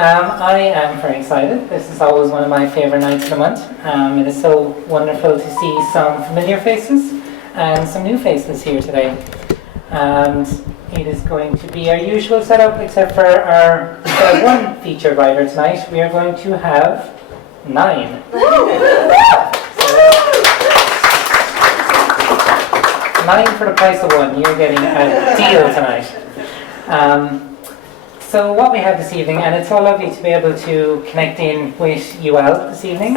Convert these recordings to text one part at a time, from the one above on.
I am very excited. This is always one of my favourite nights of the month. It is so wonderful to see some familiar faces and some new faces here today. And it is going to be our usual setup, except for our one featured writer tonight. We are going to have 9. Nine for the price of 1. You're getting a deal tonight. So what we have this evening, and it's so lovely to be able to connect in with UL this evening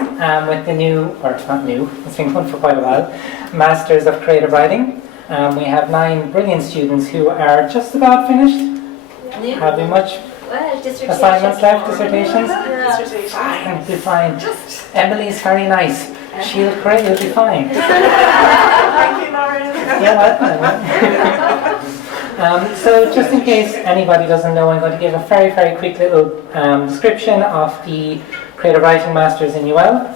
with the new, or not new, it's been going for quite a while, Masters of Creative Writing. We have 9 brilliant students who are just about finished. Having much assignments left, dissertations? Fine. It'll be fine. Emily's very nice. She'll create, it'll be fine. Thank you, Lauren. Yeah, welcome. So just in case anybody doesn't know, I'm going to give a very, very quick little description of the Creative Writing Masters in UL.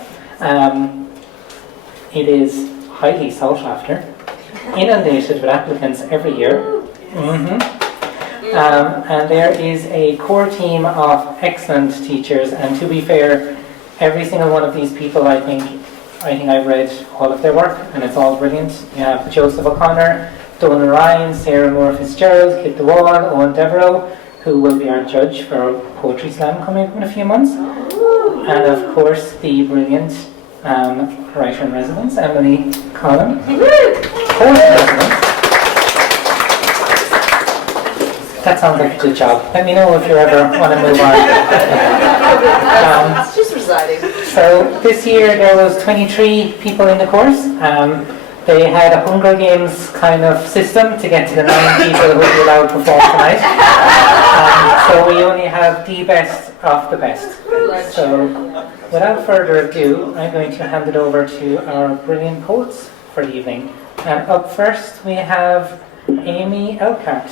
It is highly sought after, inundated with applicants every year. And there is a core team of excellent teachers, and to be fair, every single one of these people, I think I've read all of their work, and it's all brilliant. You have Joseph O'Connor, Donal Ryan, Sarah Moore Fitzgerald, Kit DeWall, Owen Devereaux, who will be our judge for our Poetry Slam coming up in a few months. And of course, the brilliant writer-in-residence, Emily Cullen, poet-in-residence. That sounds like a good job. Let me know if you ever want to move on. It's just residing. So this year there was 23 people in the course. They had a Hunger Games kind of system to get to the 9 people who would be allowed to perform tonight. So we only have the best of the best. So without further ado, I'm going to hand it over to our brilliant poets for the evening. And up first we have Amy Elkhart.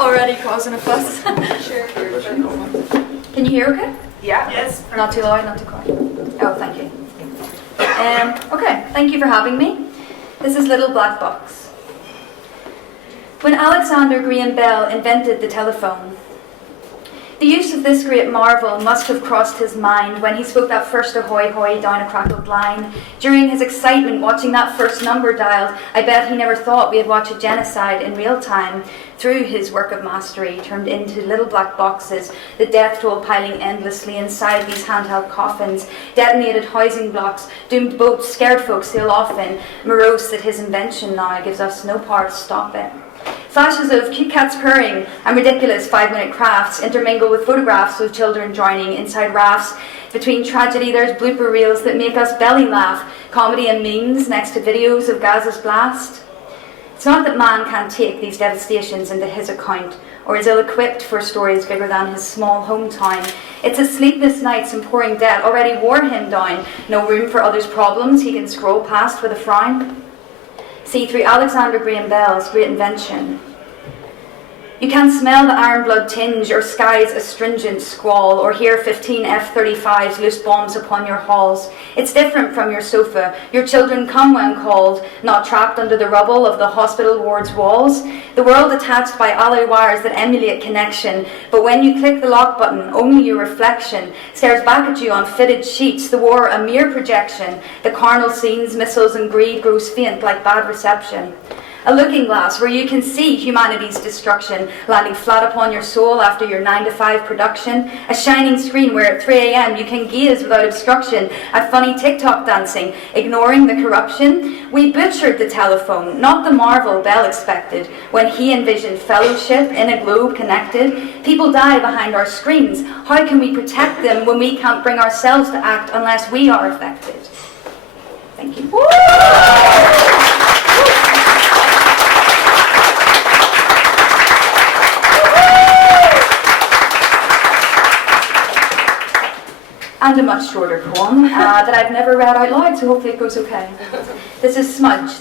Already causing a fuss. Sure. Can you hear okay? Yeah. Yes. Not too loud, not too quiet. Oh, thank you. Okay, thank you for having me. This is Little Black Box. When Alexander Graham Bell invented the telephone, the use of this great marvel must have crossed his mind when he spoke that first ahoy hoy down a crackled line. During his excitement watching that first number dialed, I bet he never thought we'd watch a genocide in real time. Through his work of mastery turned into little black boxes, the death toll piling endlessly inside these handheld coffins, detonated housing blocks, doomed boats, scared folks sail off in, morose that his invention now gives us no power to stop it. Flashes of cute cats purring and ridiculous 5-minute crafts intermingle with photographs of children drowning inside rafts. Between tragedy, there's blooper reels that make us belly laugh, comedy and memes next to videos of Gaza's blast. It's not that man can't take these devastations into his account or is ill-equipped for stories bigger than his small hometown. It's his sleepless nights and pouring debt already wore him down. No room for others' problems he can scroll past with a frown. See through Alexander Graham Bell's great invention. You can smell the iron blood tinge or skies astringent squall or hear 15 F-35s loose bombs upon your halls. It's different from your sofa. Your children come when called, not trapped under the rubble of the hospital ward's walls. The world attached by alloy wires that emulate connection. But when you click the lock button, only your reflection stares back at you on fitted sheets. The war a mere projection. The carnal scenes, missiles and greed grows faint like bad reception. A looking glass where you can see humanity's destruction landing flat upon your soul after your 9-to-5 production. A shining screen where at 3 a.m. you can gaze without obstruction at funny TikTok dancing, ignoring the corruption. We butchered the telephone, not the marvel Bell expected when he envisioned fellowship in a globe connected. People die behind our screens. How can we protect them when we can't bring ourselves to act unless we are affected? Thank you. And a much shorter poem that I've never read out loud, so hopefully it goes okay. This is Smudged.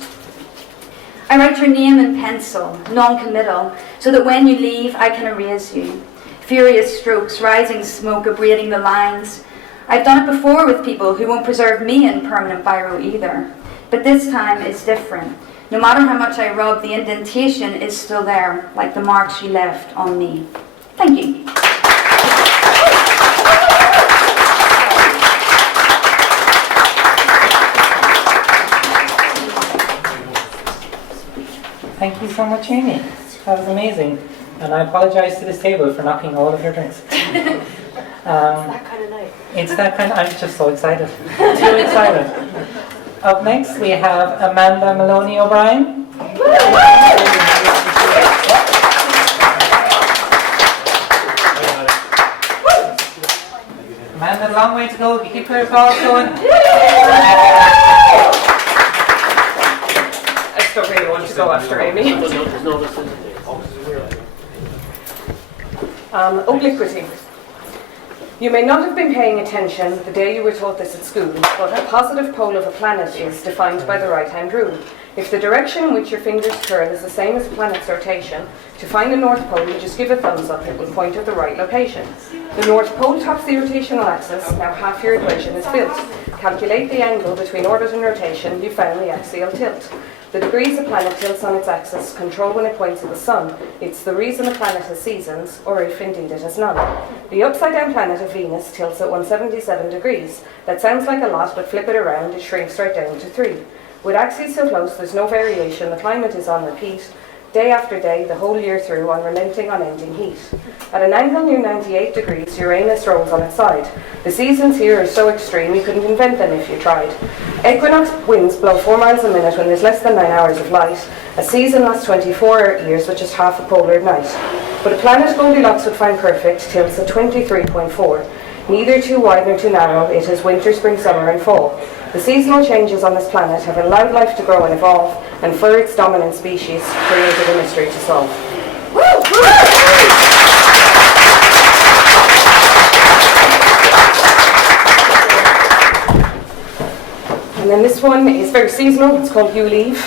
I write your name in pencil, non-committal, so that when you leave I can erase you. Furious strokes, rising smoke abrading the lines. I've done it before with people who won't preserve me in permanent biro either. But this time is different. No matter how much I rub, the indentation is still there, like the marks she left on me. Thank you. Thank you so much, Amy. That was amazing. And I apologise to this table for knocking all of your drinks. That kind of night. It's that kind of, I'm just so excited. Too excited. Up next we have Amanda Maloney O'Brien. Amanda, a long way to go. You keep your applause going. I still really want to go after Amy. Obliquity. You may not have been paying attention the day you were taught this at school, but a positive pole of a planet is defined by the right-hand rule. If the direction in which your fingers curl is the same as the planet's rotation, to find the North Pole, you just give a thumbs up, it will point at the right location. The North Pole tops the rotational axis, now half your equation is built. Calculate the angle between orbit and rotation, you found the axial tilt. The degrees a planet tilts on its axis control when it points at the sun. It's the reason a planet has seasons, or if indeed it has none. The upside-down planet of Venus tilts at 177 degrees. That sounds like a lot, but flip it around, it shrinks right down to 3. With axes so close, there's no variation. The climate is on repeat, day after day, the whole year through, unrelenting, unending heat. At an angle near 98 degrees, Uranus rolls on its side. The seasons here are so extreme you couldn't invent them if you tried. Equinox winds blow 4 miles a minute when there's less than 9 hours of light. A season lasts 24 years with just half a polar night. But a planet Goldilocks would find perfect tilts at 23.4. Neither too wide nor too narrow, it has winter, spring, summer and fall. The seasonal changes on this planet have allowed life to grow and evolve, and for its dominant species, created a mystery to solve. And then this one is very seasonal, it's called You Leave.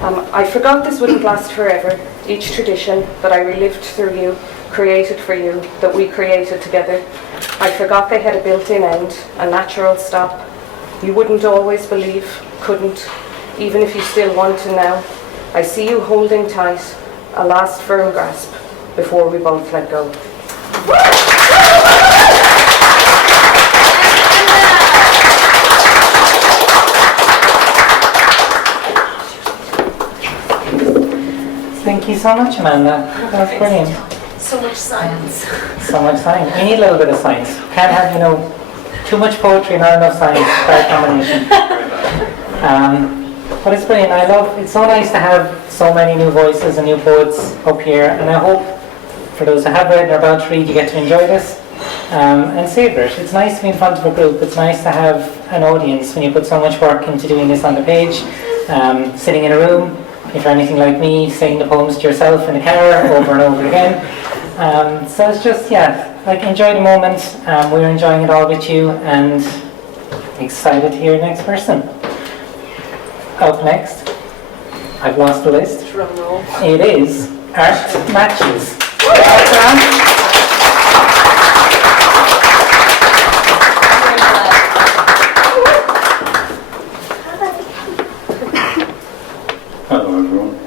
I forgot this wouldn't last forever. Each tradition that I relived through you, created for you, that we created together. I forgot they had a built-in end, a natural stop. You wouldn't always believe, couldn't, even if you still want to now. I see you holding tight, a last firm grasp, before we both let go. Thank you so much, Amanda. That was brilliant. So much science. So much science. We need a little bit of science. Can't have, too much poetry, not enough science. Bad combination. But it's brilliant. It's so nice to have so many new voices and new poets up here. And I hope for those who have read and are about to read, you get to enjoy this and savour it. It's nice to be in front of a group. It's nice to have an audience when you put so much work into doing this on the page. Sitting in a room, if you're anything like me, saying the poems to yourself in the car over and over again. So it's just, enjoy the moment. We're enjoying it all with you and excited to hear the next person. Up next, I've lost the list. Drum roll. It is Art Matches. Hello everyone.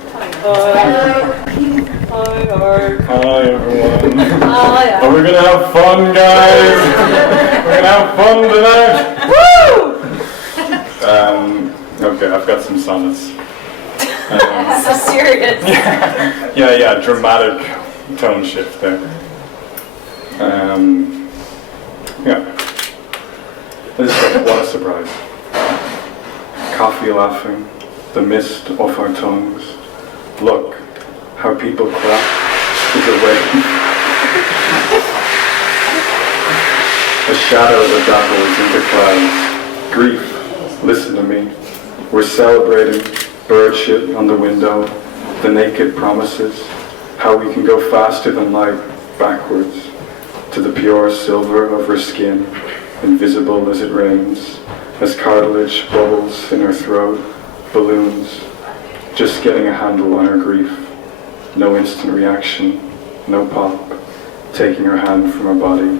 Hi, Art. Hi everyone. Hi. Oh, we're gonna have fun, guys. We're gonna have fun tonight. Okay, I've got some sonnets. So serious. Yeah, dramatic tone shift there. What a surprise. Coffee laughing, the mist off our tongues. Look, how people clap is a wave. A shadow that dapples into clouds. Grief, listen to me. We're celebrating bird shit on the window, the naked promises, how we can go faster than light backwards to the pure silver of her skin, invisible as it rains, as cartilage bubbles in her throat, balloons, just getting a handle on her grief. No instant reaction, no pop, taking her hand from her body.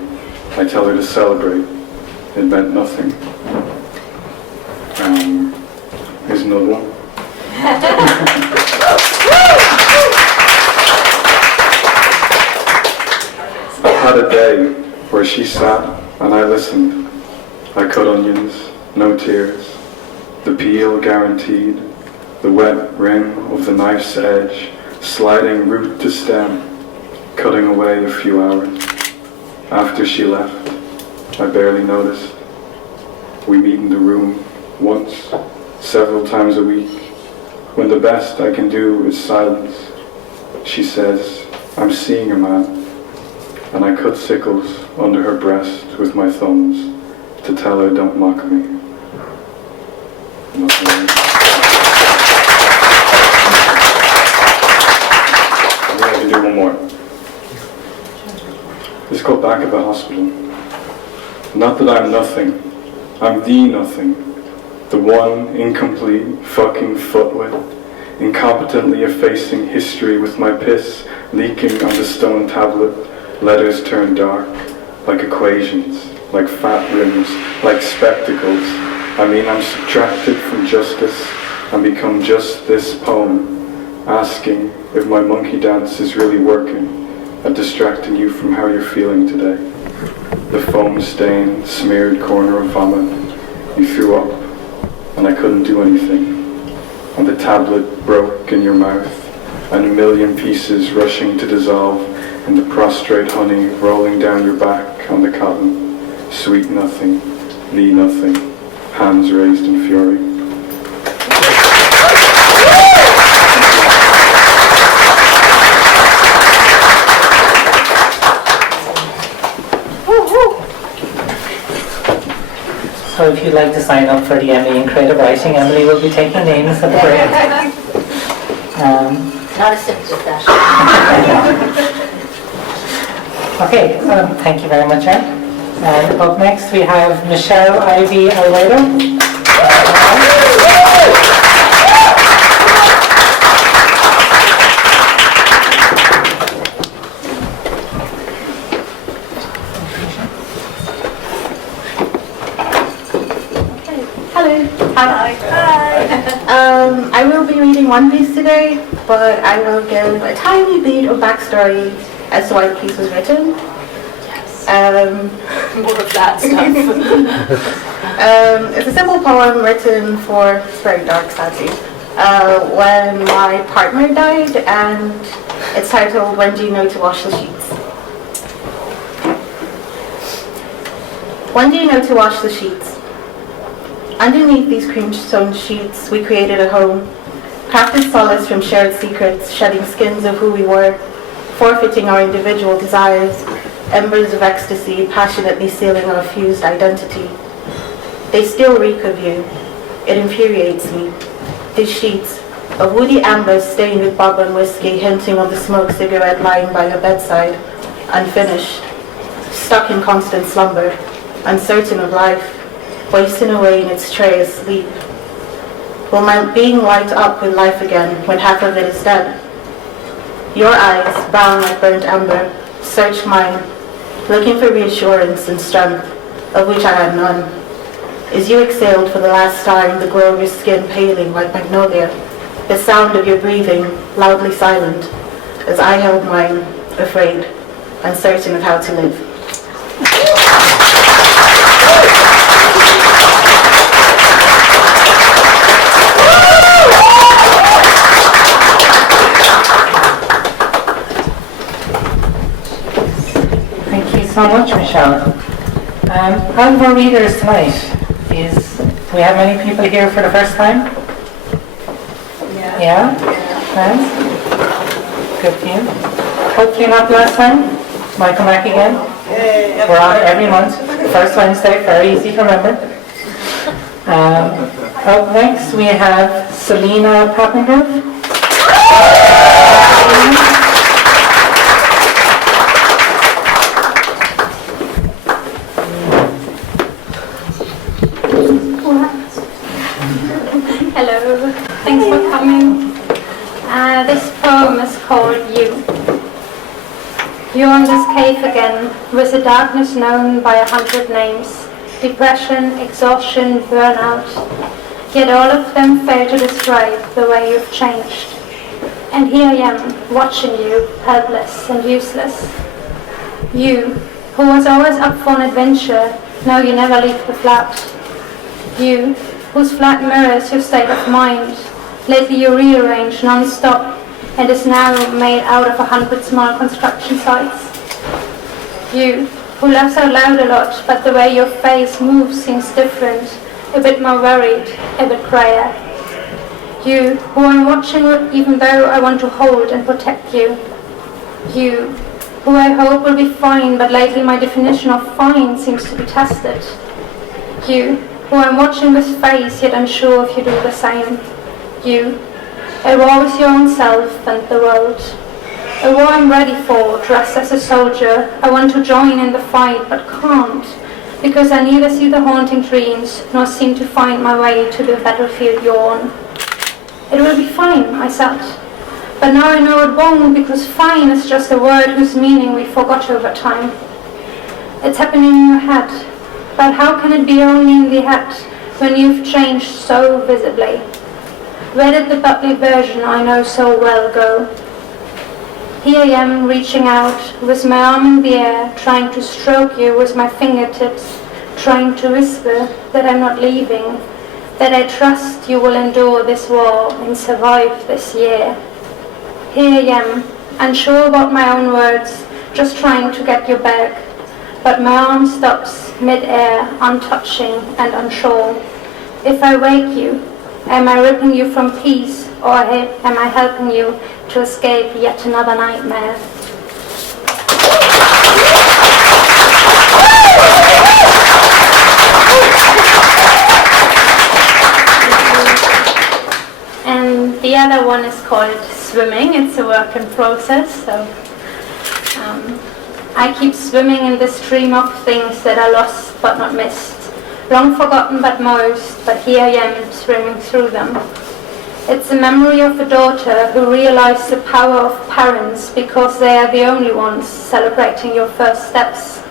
I tell her to celebrate, it meant nothing. Here's another one. I had a day where she sat and I listened. I cut onions, no tears, the peel guaranteed, the wet rim of the knife's edge, sliding root to stem, cutting away a few hours. After she left, I barely noticed. We meet in the room once, several times a week, when the best I can do is silence. She says, I'm seeing a man, and I cut sickles under her breast with my thumbs to tell her don't mock me. I'm going to do one more. This is called Back at the Hospital. Not that I'm nothing, I'm the nothing. The one incomplete fucking footlet, incompetently effacing history with my piss leaking on the stone tablet. Letters turn dark, like equations, like fat rims, like spectacles. I mean, I'm subtracted from justice and become just this poem, asking if my monkey dance is really working at distracting you from how you're feeling today. The foam-stained, smeared corner of vomit. You threw up, and I couldn't do anything. And the tablet broke in your mouth, and a million pieces rushing to dissolve in the prostrate honey rolling down your back on the cotton. Sweet nothing, thee nothing, hands raised in fury. So if you'd like to sign up for the Emily in Creative Writing, Emily will be taking names at the break. Not as simple as that. Okay, thank you very much, Anne. And up next we have Michelle Ivy Alredo. Hello. Hi. I will be reading one piece today, but I will give a tiny bit of backstory as to why the piece was written. Yes. More of that stuff. It's a simple poem written for, it's very dark, sadly, when my partner died, and it's titled, When Do You Know to Wash the Sheets? When do you know to wash the sheets? Underneath these cream-toned sheets, we created a home, crafted solace from shared secrets, shedding skins of who we were, forfeiting our individual desires, embers of ecstasy passionately sealing our fused identity. They still reek of you. It infuriates me. These sheets, of woody amber stained with bourbon whiskey, hinting of the smoked cigarette lying by your bedside, unfinished, stuck in constant slumber, uncertain of life, wasting away in its tray of sleep. Will my being light up with life again when half of it is dead? Your eyes, brown like burnt amber, search mine, looking for reassurance and strength, of which I had none. As you exhaled for the last time, the glow of your skin paling like magnolia, the sound of your breathing loudly silent, as I held mine, afraid, uncertain of how to live. So much, Michelle. Out of our readers tonight, we have many people here for the first time? Yeah? Friends? Good for you. Hopefully not the last time. Might come back again. We're on every month. First Wednesday, very easy to remember. Up next we have Selena Pappengrove. Hello, thanks for coming. This poem is called You. You're on this cave again, with a darkness known by 100 names. depression, exhaustion, burnout. Yet all of them fail to describe the way you've changed. And here I am, watching you, helpless and useless. You, who was always up for an adventure, now you never leave the flat. You, whose flat mirrors your state of mind. Lately you rearrange non-stop and is now made out of 100 small construction sites. You, who laughs out loud a lot, but the way your face moves seems different, a bit more worried, a bit grayer. You, who I'm watching even though I want to hold and protect you. You, who I hope will be fine, but lately my definition of fine seems to be tested. You, who I'm watching with face, yet unsure if you do the same. You, a war with your own self and the world. A war I'm ready for, dressed as a soldier. I want to join in the fight, but can't, because I neither see the haunting dreams, nor seem to find my way to the battlefield you're on. It will be fine, I said. But now I know it won't, because fine is just a word whose meaning we forgot over time. It's happening in your head. But how can it be only in the head when you've changed so visibly? Where did the bubbly version I know so well go? Here I am reaching out with my arm in the air, trying to stroke you with my fingertips, trying to whisper that I'm not leaving, that I trust you will endure this war and survive this year. Here I am, unsure about my own words, just trying to get you back, but my arm stops mid-air, untouching and unsure. If I wake you, am I ripping you from peace, or am I helping you to escape yet another nightmare? And the other one is called swimming. It's a work in process. So I keep swimming in this stream of things that are lost but not missed, long forgotten but most, but here I am swimming through them. It's a memory of a daughter who realized the power of parents because they are the only ones celebrating your first steps.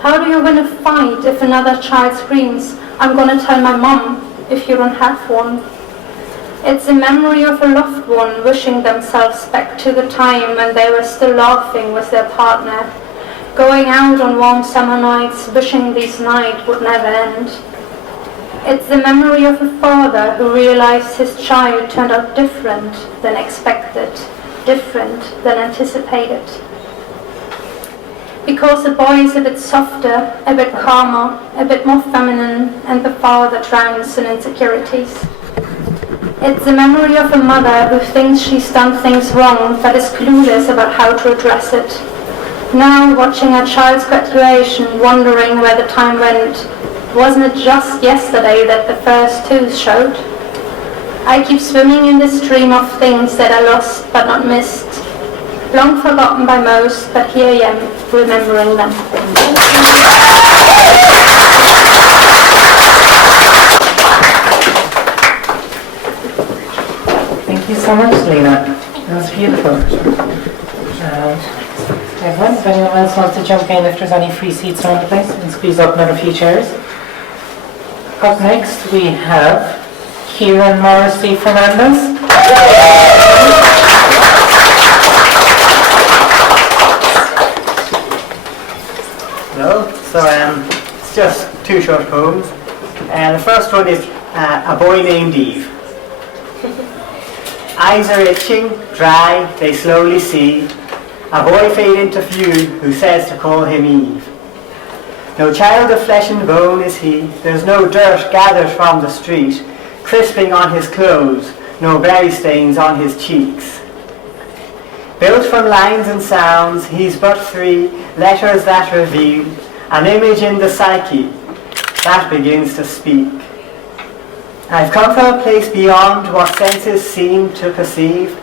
How do you win a fight if another child screams, "I'm gonna tell my mom," if you don't have one? It's a memory of a loved one wishing themselves back to the time when they were still laughing with their partner, going out on warm summer nights, wishing this night would never end. It's the memory of a father who realized his child turned out different than expected, different than anticipated. Because the boy is a bit softer, a bit calmer, a bit more feminine, and the father drowns in insecurities. It's the memory of a mother who thinks she's done things wrong but is clueless about how to address it. Now watching her child's graduation, wondering where the time went. Wasn't it just yesterday that the first tooth showed? I keep swimming in this stream of things that are lost but not missed, long forgotten by most, but here I am, remembering them. Thank you so much, Lena. That was beautiful. Everyone, if anyone else wants to jump in, if there's any free seats around the place, and squeeze up another few chairs. Up next, we have Kieran Morrissey Fernandez. Hello. So it's just two short poems. The first one is A Boy Named Eve. Eyes are itching, dry, they slowly see. A boy fade into view who says to call him Eve. No child of flesh and bone is he, there's no dirt gathered from the street, crisping on his clothes, no berry stains on his cheeks. Built from lines and sounds, he's but three, letters that reveal, an image in the psyche that begins to speak. I've come from a place beyond what senses seem to perceive,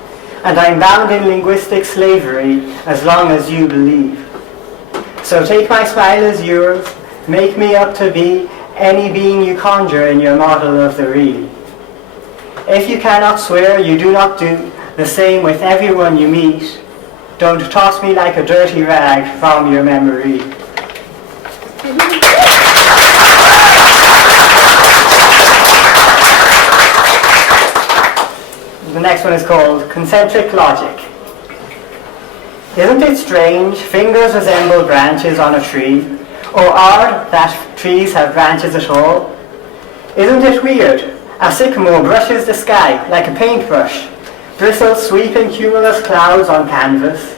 and I'm bound in linguistic slavery as long as you believe. So take my smile as yours, make me up to be any being you conjure in your model of the real. If you cannot swear, you do not do the same with everyone you meet. Don't toss me like a dirty rag from your memory. the next one is called Concentric Logic. Isn't it strange fingers resemble branches on a tree? Or odd that trees have branches at all? Isn't it weird? A sycamore brushes the sky like a paintbrush, bristles sweeping cumulus clouds on canvas.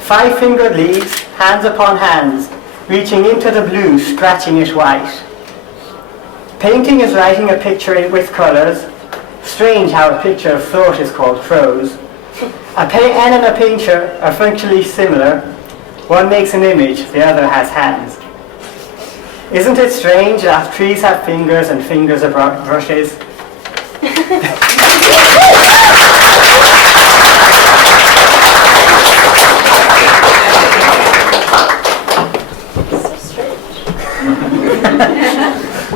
5-fingered leaves, hands upon hands, reaching into the blue, scratching it white. Painting is writing a picture with colours. Strange how a picture of thought is called prose. A pen and a painter are functionally similar. One makes an image, the other has hands. Isn't it strange that trees have fingers and fingers are brushes?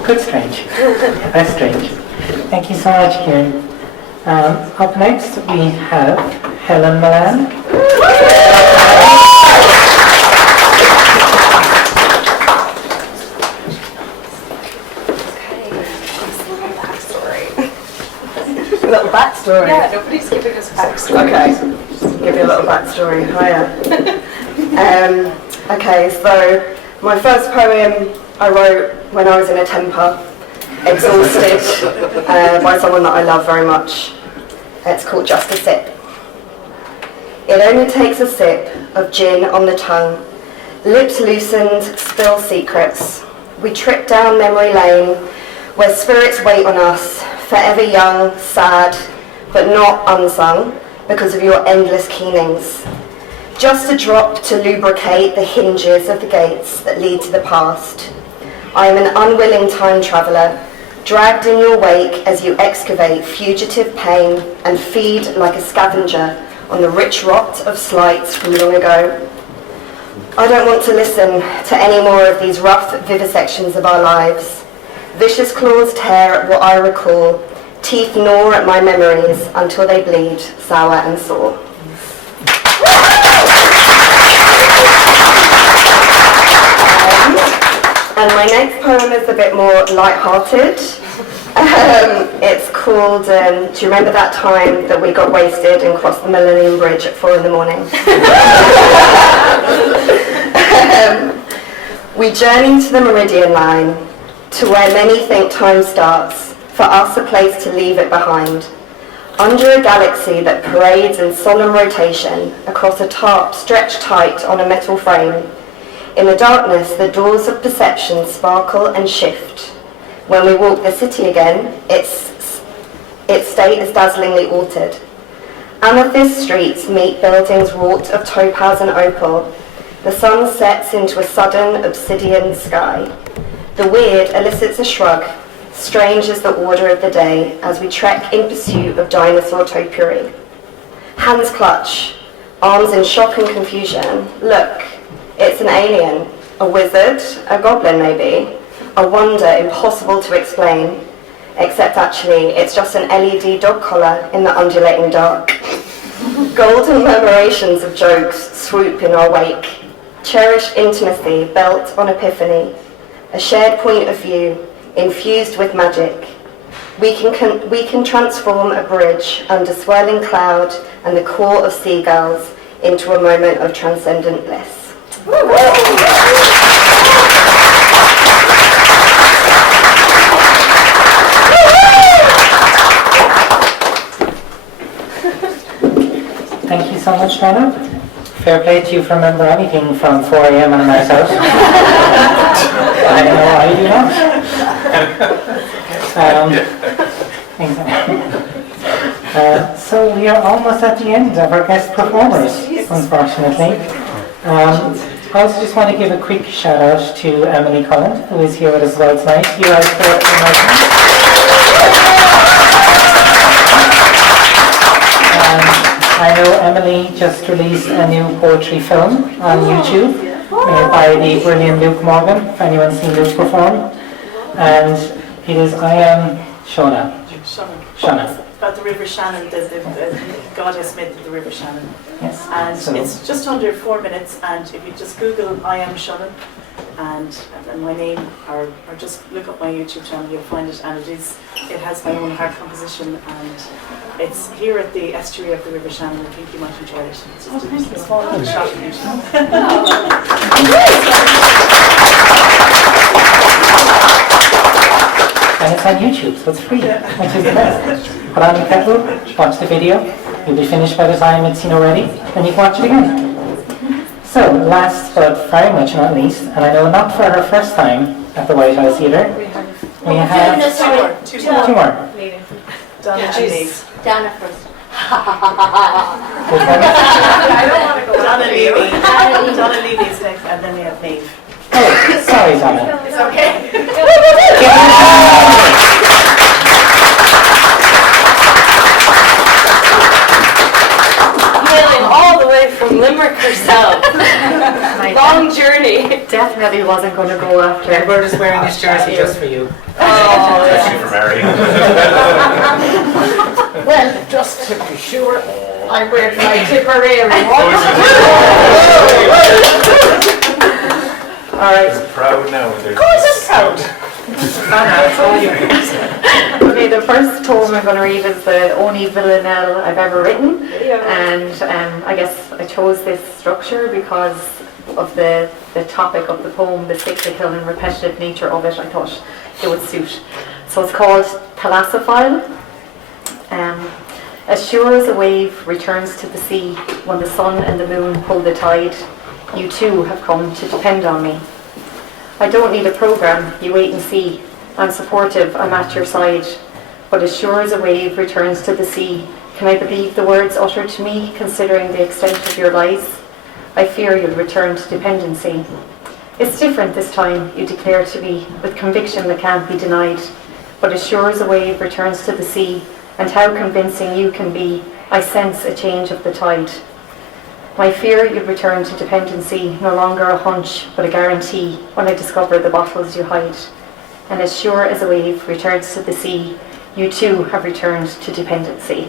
Good strange. That's strange. Thank you so much, Kieran. Up next we have Helen Milan. A little backstory. Yeah, nobody's giving us backstory. Okay, give you a little backstory. Hiya. Okay, so my first poem I wrote when I was in a temper, exhausted by someone that I love very much. It's called Just a Sip. It only takes a sip of gin on the tongue, lips loosened, spill secrets. We trip down memory lane where spirits wait on us, forever young, sad, but not unsung because of your endless keenings. Just a drop to lubricate the hinges of the gates that lead to the past. I am an unwilling time traveller, dragged in your wake as you excavate fugitive pain and feed like a scavenger on the rich rot of slights from long ago. I don't want to listen to any more of these rough vivisections of our lives. Vicious claws tear at what I recall, teeth gnaw at my memories until they bleed, sour and sore. And my next poem is a bit more light-hearted. It's called, do you remember that time that we got wasted and crossed the Millennium Bridge at 4 a.m? We journey to the Meridian Line, to where many think time starts, for us a place to leave it behind. Under a galaxy that parades in solemn rotation across a tarp stretched tight on a metal frame. In the darkness, the doors of perception sparkle and shift. When we walk the city again, its state is dazzlingly altered. Amethyst streets meet buildings wrought of topaz and opal. The sun sets into a sudden obsidian sky. The weird elicits a shrug. Strange is the order of the day as we trek in pursuit of dinosaur topiary. Hands clutch, arms in shock and confusion. Look, it's an alien, a wizard, a goblin maybe, a wonder impossible to explain, except actually it's just an LED dog collar in the undulating dark. Golden murmurations of jokes swoop in our wake, cherished intimacy built on epiphany, a shared point of view infused with magic. We can transform a bridge under swirling cloud and the core of seagulls into a moment of transcendent bliss. Thank you so much, Donna. Fair play to you for remember anything from 4 a.m. on a night out. I know I do not. So we are almost at the end of our guest performers, unfortunately. I also just want to give a quick shout out to Emily Cullen, who is here with us as well tonight. You guys I know Emily just released a new poetry film on YouTube by the brilliant Luke Morgan, if anyone's seen Luke perform. And it is I Am Shona. Shona. About the River Shannon, the goddess myth of the River Shannon. Yes. And so it's just under 4 minutes, and if you just Google I Am Shannon, and my name, or just look up my YouTube channel, you'll find it, and it has my own hard composition, and it's here at the estuary of the River Shannon. I think you might enjoy it. It's just a small little shot of it. And it's on YouTube, so it's free, which is the best. Put on the kettle, watch the video, you'll be finished by the time it's ready, then you can watch it again. So, last but very much not least, and I know not for her first time at the Whitehouse either, we have two more. Donna and Neve. Dana first. Which one? I don't want to go. Donna Levy. Donna Levy is next, and then we have Neve. Oh, sorry, Donna. It's okay. Hailing all the way from Limerick herself. Long journey. Definitely wasn't going to go after. And we're just wearing this jersey just for you. Especially for Mary. Well, just to be sure, I'm wearing my Tipperary All right. Proud now. Of course I'm proud. Okay, the first poem I'm going to read is the only villanelle I've ever written, and I guess I chose this structure because of the topic of the poem, the cyclical and repetitive nature of it. I thought it would suit. So it's called Thalassophile. As sure as a wave returns to the sea when the sun and the moon pull the tide, you too have come to depend on me. I don't need a program, you wait and see. I'm supportive, I'm at your side. But as sure as a wave returns to the sea, can I believe the words uttered to me, considering the extent of your lies? I fear you'll return to dependency. It's different this time, you declare to me, with conviction that can't be denied. But as sure as a wave returns to the sea, and how convincing you can be, I sense a change of the tide. My fear you'll return to dependency, no longer a hunch, but a guarantee, when I discover the bottles you hide. And as sure as a wave returns to the sea, you too have returned to dependency.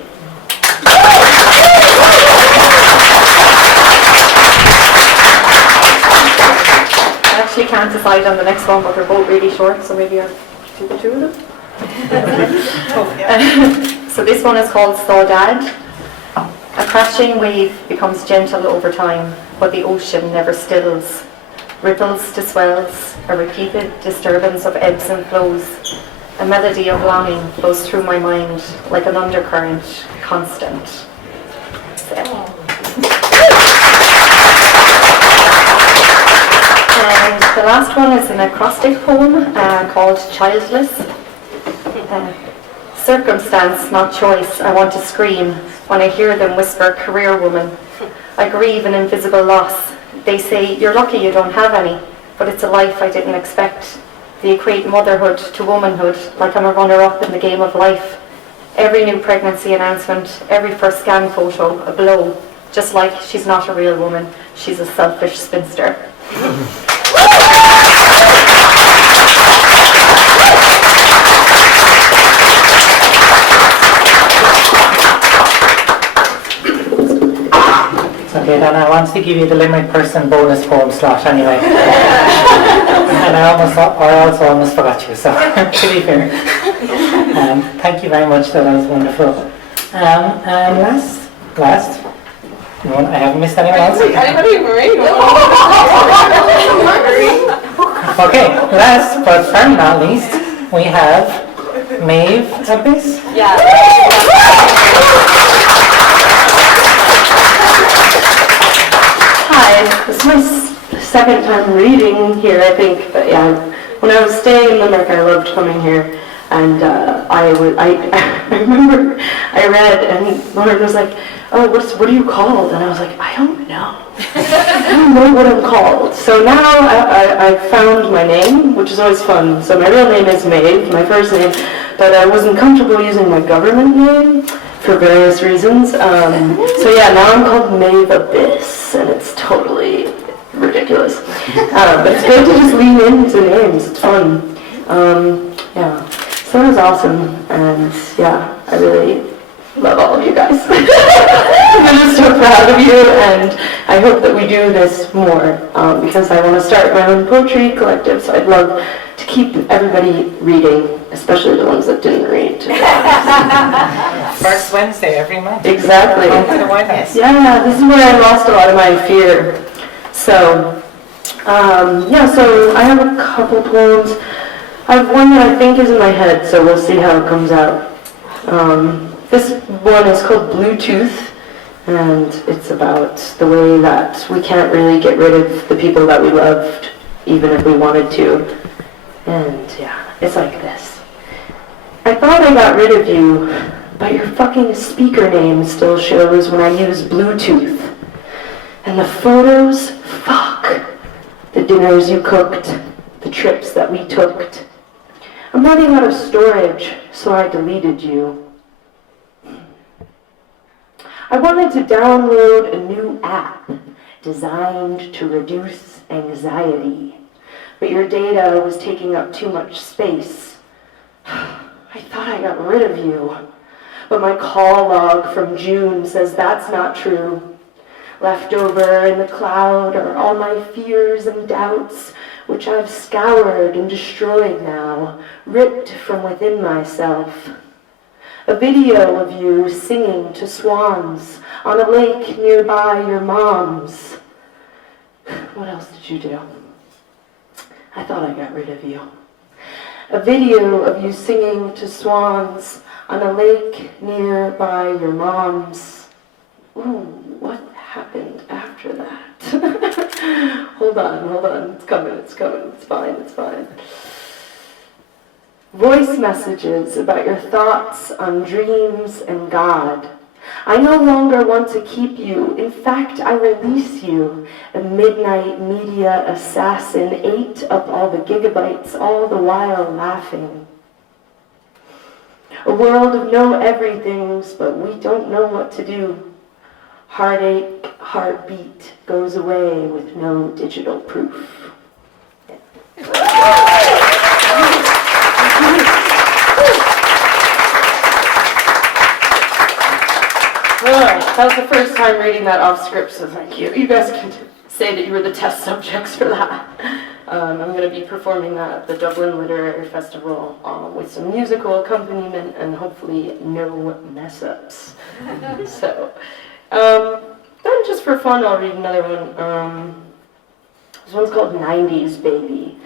I actually can't decide on the next one, but they're both really short, so maybe I'll do the two of them. So this one is called Saudade. A crashing wave becomes gentle over time, but the ocean never stills. Ripples to swells, a repeated disturbance of ebbs and flows. A melody of longing flows through my mind like an undercurrent, constant. And the last one is an acrostic poem called Childless. Circumstance, not choice, I want to scream when I hear them whisper career woman. I grieve an invisible loss. They say, you're lucky you don't have any, but it's a life I didn't expect. They equate motherhood to womanhood, like I'm a runner-up in the game of life. Every new pregnancy announcement, every first scan photo, a blow. Just like she's not a real woman, she's a selfish spinster. Okay, then I want to give you the Limerick person bonus poem slot anyway. And I also almost forgot you, so to be fair. Thank you very much, that was wonderful. And last, no, I haven't missed anyone else. Anybody? Marie? Okay, last but certainly not least, we have Maeve Abyss. Yeah. Hi, this is my second time reading here, I think, but yeah, when I was staying in Limerick, I loved coming here, and I remember I read, and Lauren was like, oh, what are you called? And I was like, I don't know. I don't know what I'm called. So now I found my name, which is always fun. So my real name is Maeve, my first name, but I wasn't comfortable using my government name for various reasons. So yeah, now I'm called Maeve Abyss, and it's totally ridiculous. But it's great to just lean into names. It's fun. Yeah, so that was awesome, and yeah, I really love all of you guys. I'm just so proud of you, and I hope that we do this more, because I want to start my own poetry collective, so I'd love to keep everybody reading, especially the ones that didn't read. First Wednesday every month. Exactly. Come to the Whitehouse. Yeah, this is where I lost a lot of my fear. So, so I have a couple poems. I have one that I think is in my head, so we'll see how it comes out. This one is called Bluetooth, and it's about the way that we can't really get rid of the people that we loved, even if we wanted to. And yeah, it's like this. I thought I got rid of you, but your fucking speaker name still shows when I use Bluetooth. And the photos, fuck. The dinners you cooked, the trips that we took. I'm running out of storage, so I deleted you. I wanted to download a new app designed to reduce anxiety, but your data was taking up too much space. I thought I got rid of you, but my call log from June says that's not true. Left over in the cloud are all my fears and doubts, which I've scoured and destroyed now, ripped from within myself. A video of you singing to swans on a lake nearby your mom's. What else did you do? I thought I got rid of you. A video of you singing to swans on a lake nearby your mom's. Ooh, what happened after that? Hold on, it's coming, it's fine. Voice messages about your thoughts on dreams and God. I no longer want to keep you. In fact, I release you. A midnight media assassin ate up all the gigabytes, all the while laughing. A world of no everythings, but we don't know what to do. Heartache, heartbeat goes away with no digital proof. That was the first time reading that off script, so thank you. You guys can say that you were the test subjects for that. I'm going to be performing that at the Dublin Literary Festival with some musical accompaniment and hopefully no mess-ups. So, then just for fun, I'll read another one. This one's called 90s Baby,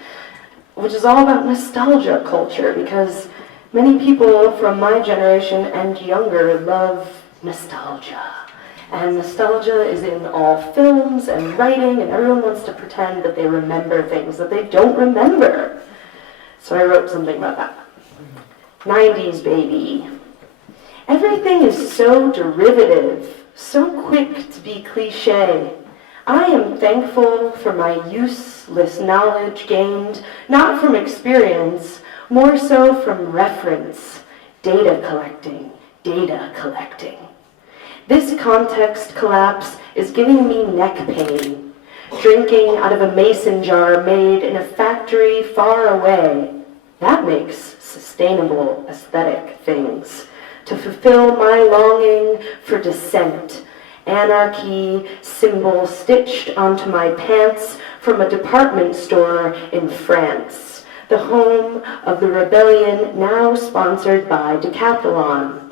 which is all about nostalgia culture, because many people from my generation and younger love nostalgia. And nostalgia is in all films and writing, and everyone wants to pretend that they remember things that they don't remember. So I wrote something about that. 90s Baby. Everything is so derivative, so quick to be cliche. I am thankful for my useless knowledge gained, not from experience, more so from reference, data collecting. This context collapse is giving me neck pain. Drinking out of a mason jar made in a factory far away, that makes sustainable aesthetic things. To fulfill my longing for dissent, anarchy symbol stitched onto my pants from a department store in France, the home of the rebellion now sponsored by Decathlon.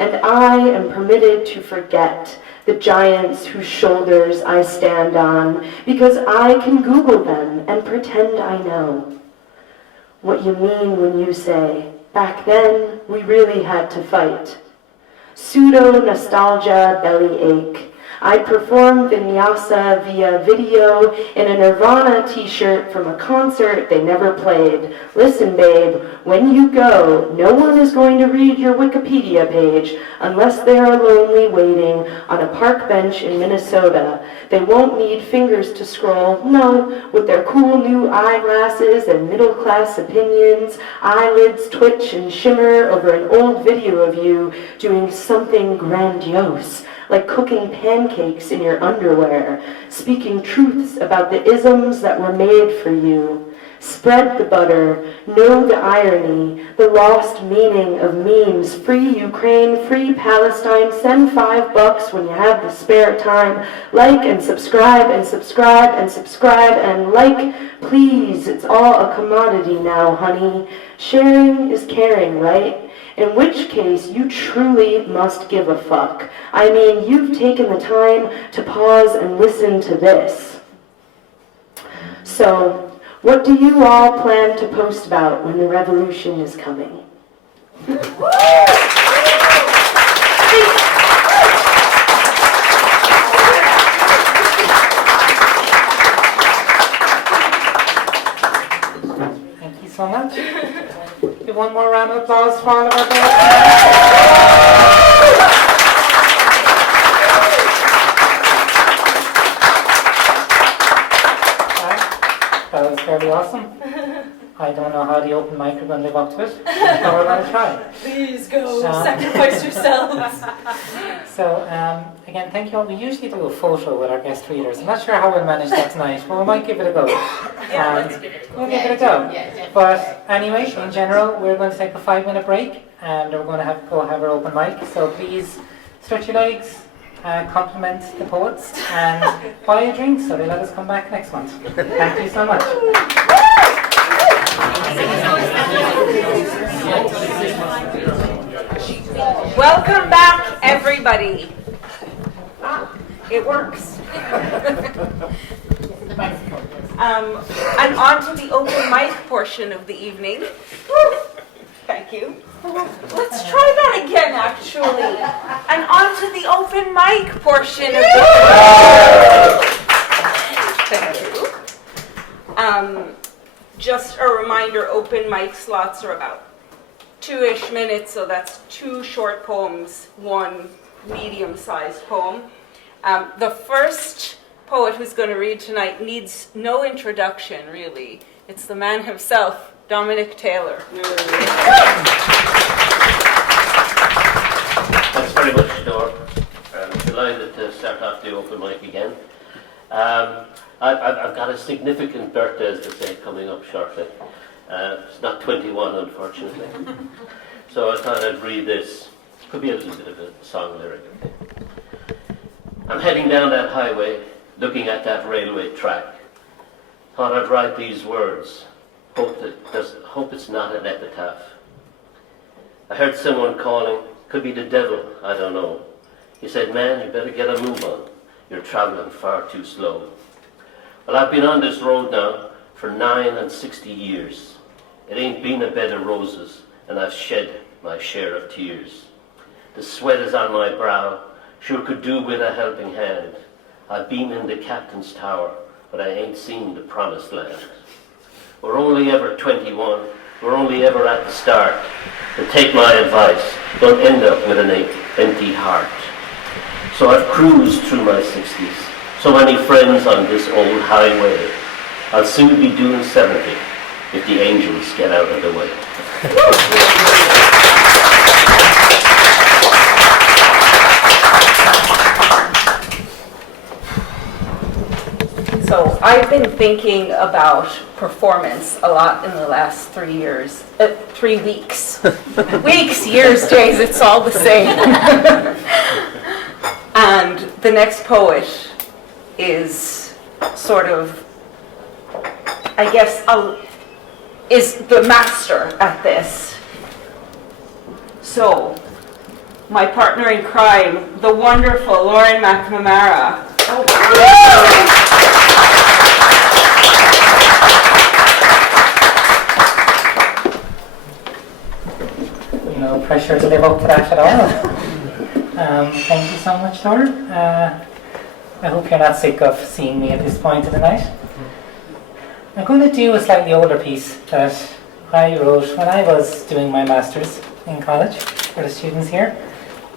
And I am permitted to forget the giants whose shoulders I stand on, because I can Google them and pretend I know. What you mean when you say, back then we really had to fight. Pseudo-nostalgia bellyache. I performed vinyasa via video in a Nirvana t-shirt from a concert they never played. Listen, babe, when you go, no one is going to read your Wikipedia page unless they are lonely waiting on a park bench in Minnesota. They won't need fingers to scroll, no, with their cool new eyeglasses and middle-class opinions, eyelids twitch and shimmer over an old video of you doing something grandiose, like cooking pancakes in your underwear, speaking truths about the isms that were made for you. Spread the butter, know the irony, the lost meaning of memes. Free Ukraine, free Palestine, send $5 when you have the spare time. Like and subscribe and subscribe and subscribe and like, please. It's all a commodity now, honey. Sharing is caring, right? In which case, you truly must give a fuck. I mean, you've taken the time to pause and listen to this. So, what do you all plan to post about when the revolution is coming? Thank you so much. Give one more round of applause for all of our poets. That was fairly awesome. I don't know how the open mic are going to live up to it, but we're going to try. Please go, sacrifice yourselves. So, again, thank you all. We usually do a photo with our guest readers. I'm not sure how we'll manage that tonight, but we might give it a go. We'll give it a go. But anyway, in general, we're going to take a 5-minute break, and we're going to go have our open mic. So please stretch your legs, compliment the poets, and buy a drink so they let us come back next month. Thank you so much. Welcome back, everybody. It works. And on to the open mic portion of the evening. Thank you. Let's try that again, actually. And on to the open mic portion of the Thank you. Just a reminder, open mic slots are about 2-ish minutes, so that's 2 short poems, 1 medium-sized poem. The first poet who's going to read tonight needs no introduction, really. It's the man himself, Dominic Taylor. Thanks very much, Dor. I'm delighted to start off the open mic again. I've got a significant birthday, as they say, coming up shortly. It's not 21, unfortunately. So I thought I'd read this. Could be a little bit of a song lyric. I'm heading down that highway, looking at that railway track. Thought I'd write these words. Hope it's not an epitaph. I heard someone calling. Could be the devil, I don't know. He said, man, you better get a move on. You're traveling far too slow. Well, I've been on this road now for 69 years. It ain't been a bed of roses, and I've shed my share of tears. The sweat is on my brow, sure could do with a helping hand. I've been in the captain's tower, but I ain't seen the promised land. We're only ever 21, we're only ever at the start. And take my advice, don't end up with an empty heart. So I've cruised through my 60s. So many friends on this old highway. I'll soon be doing 70 if the angels get out of the way. So I've been thinking about performance a lot in the last 3 years. 3 weeks. Weeks, years, days, it's all the same. And the next poet is sort of, I guess, is the master at this. So, my partner in crime, the wonderful Lauren McNamara. No pressure to live up to that at all. Thank you so much, Laura. I hope you're not sick of seeing me at this point of the night. I'm going to do a slightly older piece that I wrote when I was doing my master's in college for the students here.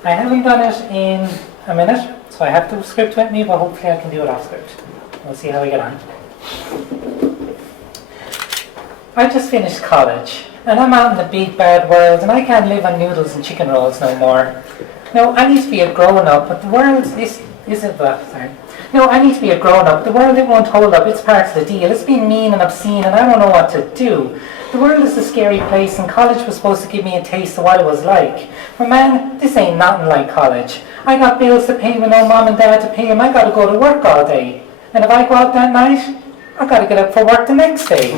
I haven't done it in a minute, so I have the script with me, but hopefully I can do it off script. We'll see how we get on. I just finished college, and I'm out in the big bad world, and I can't live on noodles and chicken rolls no more. No, I need to be a grown-up, but the world isn't that. Sorry. No, I need to be a grown-up. The world, it won't hold up. It's part of the deal. It's been mean and obscene, and I don't know what to do. The world is a scary place, and college was supposed to give me a taste of what it was like. But man, this ain't nothing like college. I got bills to pay with no mom and dad to pay them. I gotta go to work all day. And if I go out that night, I gotta get up for work the next day.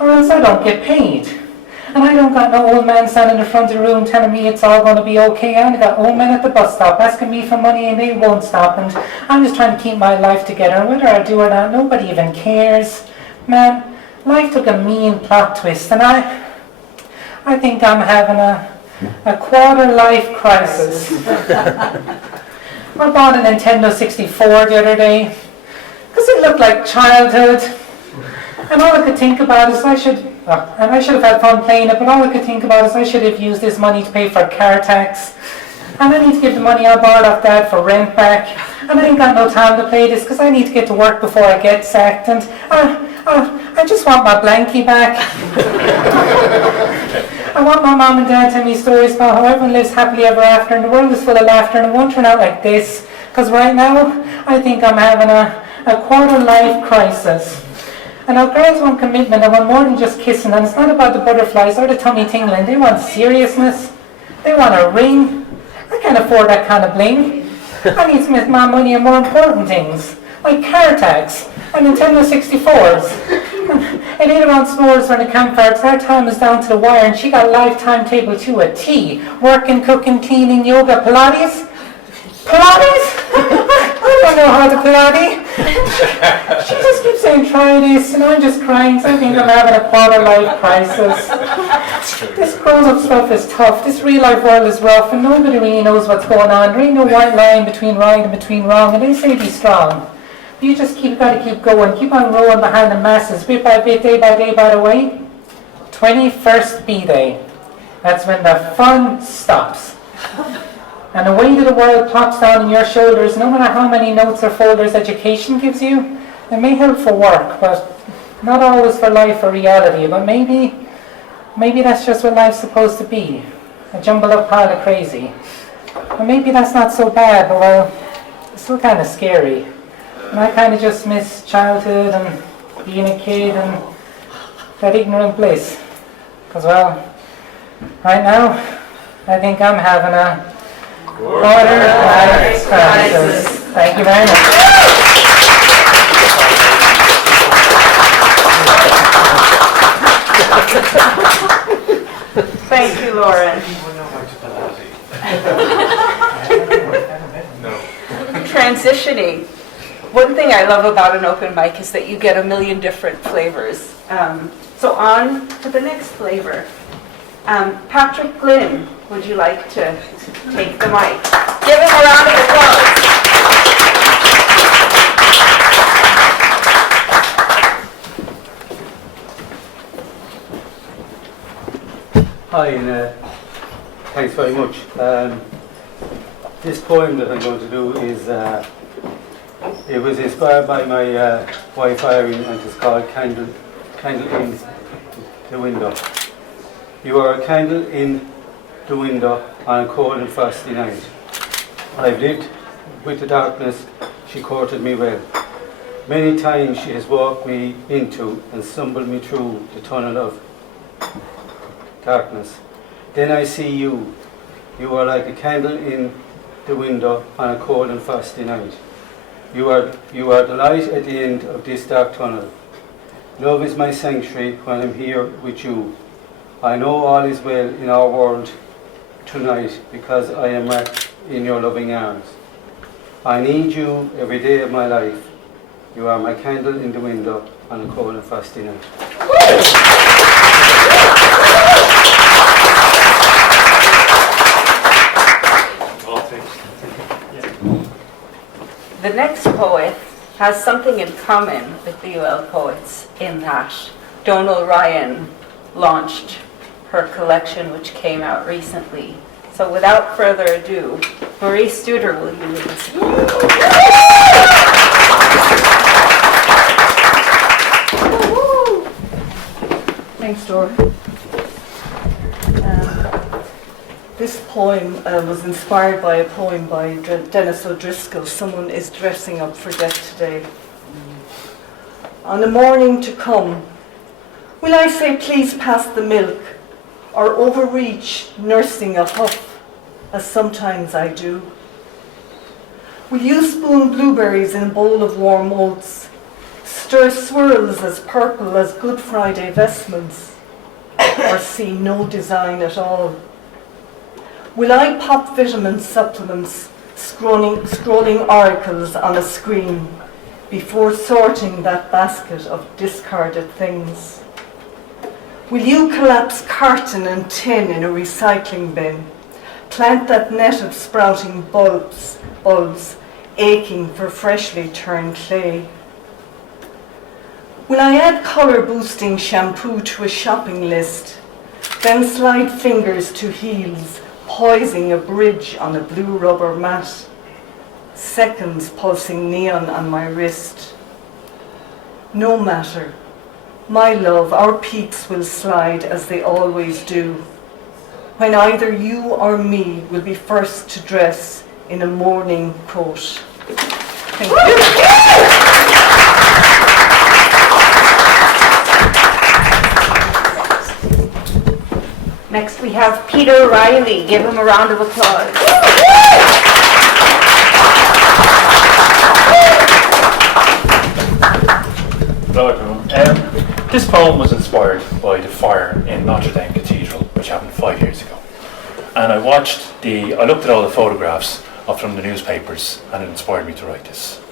Or else I don't get paid. And I don't got no old man standing in front of the room telling me it's all going to be okay. I only got old men at the bus stop asking me for money and they won't stop. And I'm just trying to keep my life together. And whether I do or not, nobody even cares. Man, life took a mean plot twist. And I think I'm having a quarter-life crisis. I bought a Nintendo 64 the other day because it looked like childhood. And all I could think about is I should have had fun playing it, but all I could think about is I should have used this money to pay for car tax. And I need to give the money I borrowed off Dad for rent back. And I ain't got no time to play this because I need to get to work before I get sacked. And I just want my blankie back. I want my mom and dad to tell me stories about how everyone lives happily ever after and the world is full of laughter and it won't turn out like this. Because right now, I think I'm having a quarter-life crisis. And our girls want commitment, they want more than just kissing, and it's not about the butterflies or the tummy tingling. They want seriousness. They want a ring. I can't afford that kind of bling. I need to spend my money on more important things, like car tax and Nintendo 64s. And either on s'mores or in a campfire, 'cause our time is down to the wire, and she got a life timetable to a T. Working, cooking, cleaning, yoga, Pilates. Pilates? I don't know how to Pilates. She just keeps saying, try this, and I'm just crying, so I think I'm having a quarter-life crisis. This grown-up stuff is tough. This real-life world is rough, and nobody really knows what's going on. There ain't no white line between right and between wrong, and they say be strong. You just gotta keep going, keep on rowing behind the masses, bit by bit, day by day, by the way. 21st B-Day. That's when the fun stops. And the weight of the world plops down on your shoulders, no matter how many notes or folders education gives you. It may help for work, but not always for life or reality. But maybe that's just what life's supposed to be. A jumbled up pile of crazy. Or maybe that's not so bad, but well, it's still kind of scary. And I kind of just miss childhood and being a kid and that ignorant bliss. Because well, right now, I think I'm having a quarter-life crisis. Thank you very much. Thank you, Lauren. Transitioning. One thing I love about an open mic is that you get a million different flavors. So on to the next flavor. Patrick Glynn, would you like to take the mic? Give him a round of applause. Hi, and thanks very much. This poem that I'm going to do is, it was inspired by my wife Irene, and it's called Candle in the Window. You are a candle in the window on a cold and frosty night. I've lived with the darkness, she courted me well. Many times she has walked me into and stumbled me through the tunnel of darkness. Then I see you. You are like a candle in the window on a cold and frosty night. You are the light at the end of this dark tunnel. Love is my sanctuary when I'm here with you. I know all is well in our world tonight because I am wrapped in your loving arms. I need you every day of my life. You are my candle in the window on a cold and frosty night. The next poet has something in common with the UL poets in that Donal Ryan launched her collection, which came out recently. So without further ado, Marie Studer, will you lead us? Thanks, Dora. This poem was inspired by a poem by Dennis O'Driscoll, Someone is Dressing Up for Death Today. On the morning to come, will I say please pass the milk, or overreach nursing a huff, as sometimes I do? Will you spoon blueberries in a bowl of warm oats, stir swirls as purple as Good Friday vestments, or see no design at all? Will I pop vitamin supplements, scrolling oracles on a screen, before sorting that basket of discarded things? Will you collapse carton and tin in a recycling bin, plant that net of sprouting bulbs, aching for freshly turned clay? Will I add colour-boosting shampoo to a shopping list, then slide fingers to heels, poising a bridge on a blue rubber mat, seconds pulsing neon on my wrist? No matter, my love, our peaks will slide as they always do, when either you or me will be first to dress in a morning coat. Thank you. Next we have Peter Riley. Give him a round of applause. Hello everyone. This poem was inspired by the fire in Notre Dame Cathedral, which happened 5 years ago. And I looked at all the photographs from the newspapers, and it inspired me to write this.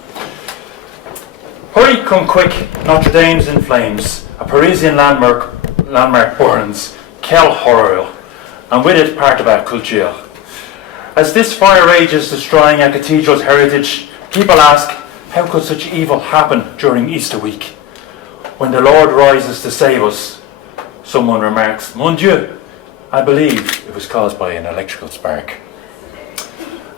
Hurry, come quick, Notre Dame's in flames, a Parisian landmark burns, quel horror, and with it part of our culture. As this fire rages, destroying a cathedral's heritage, people ask, how could such evil happen during Easter week? When the Lord rises to save us, someone remarks, Mon Dieu, I believe it was caused by an electrical spark.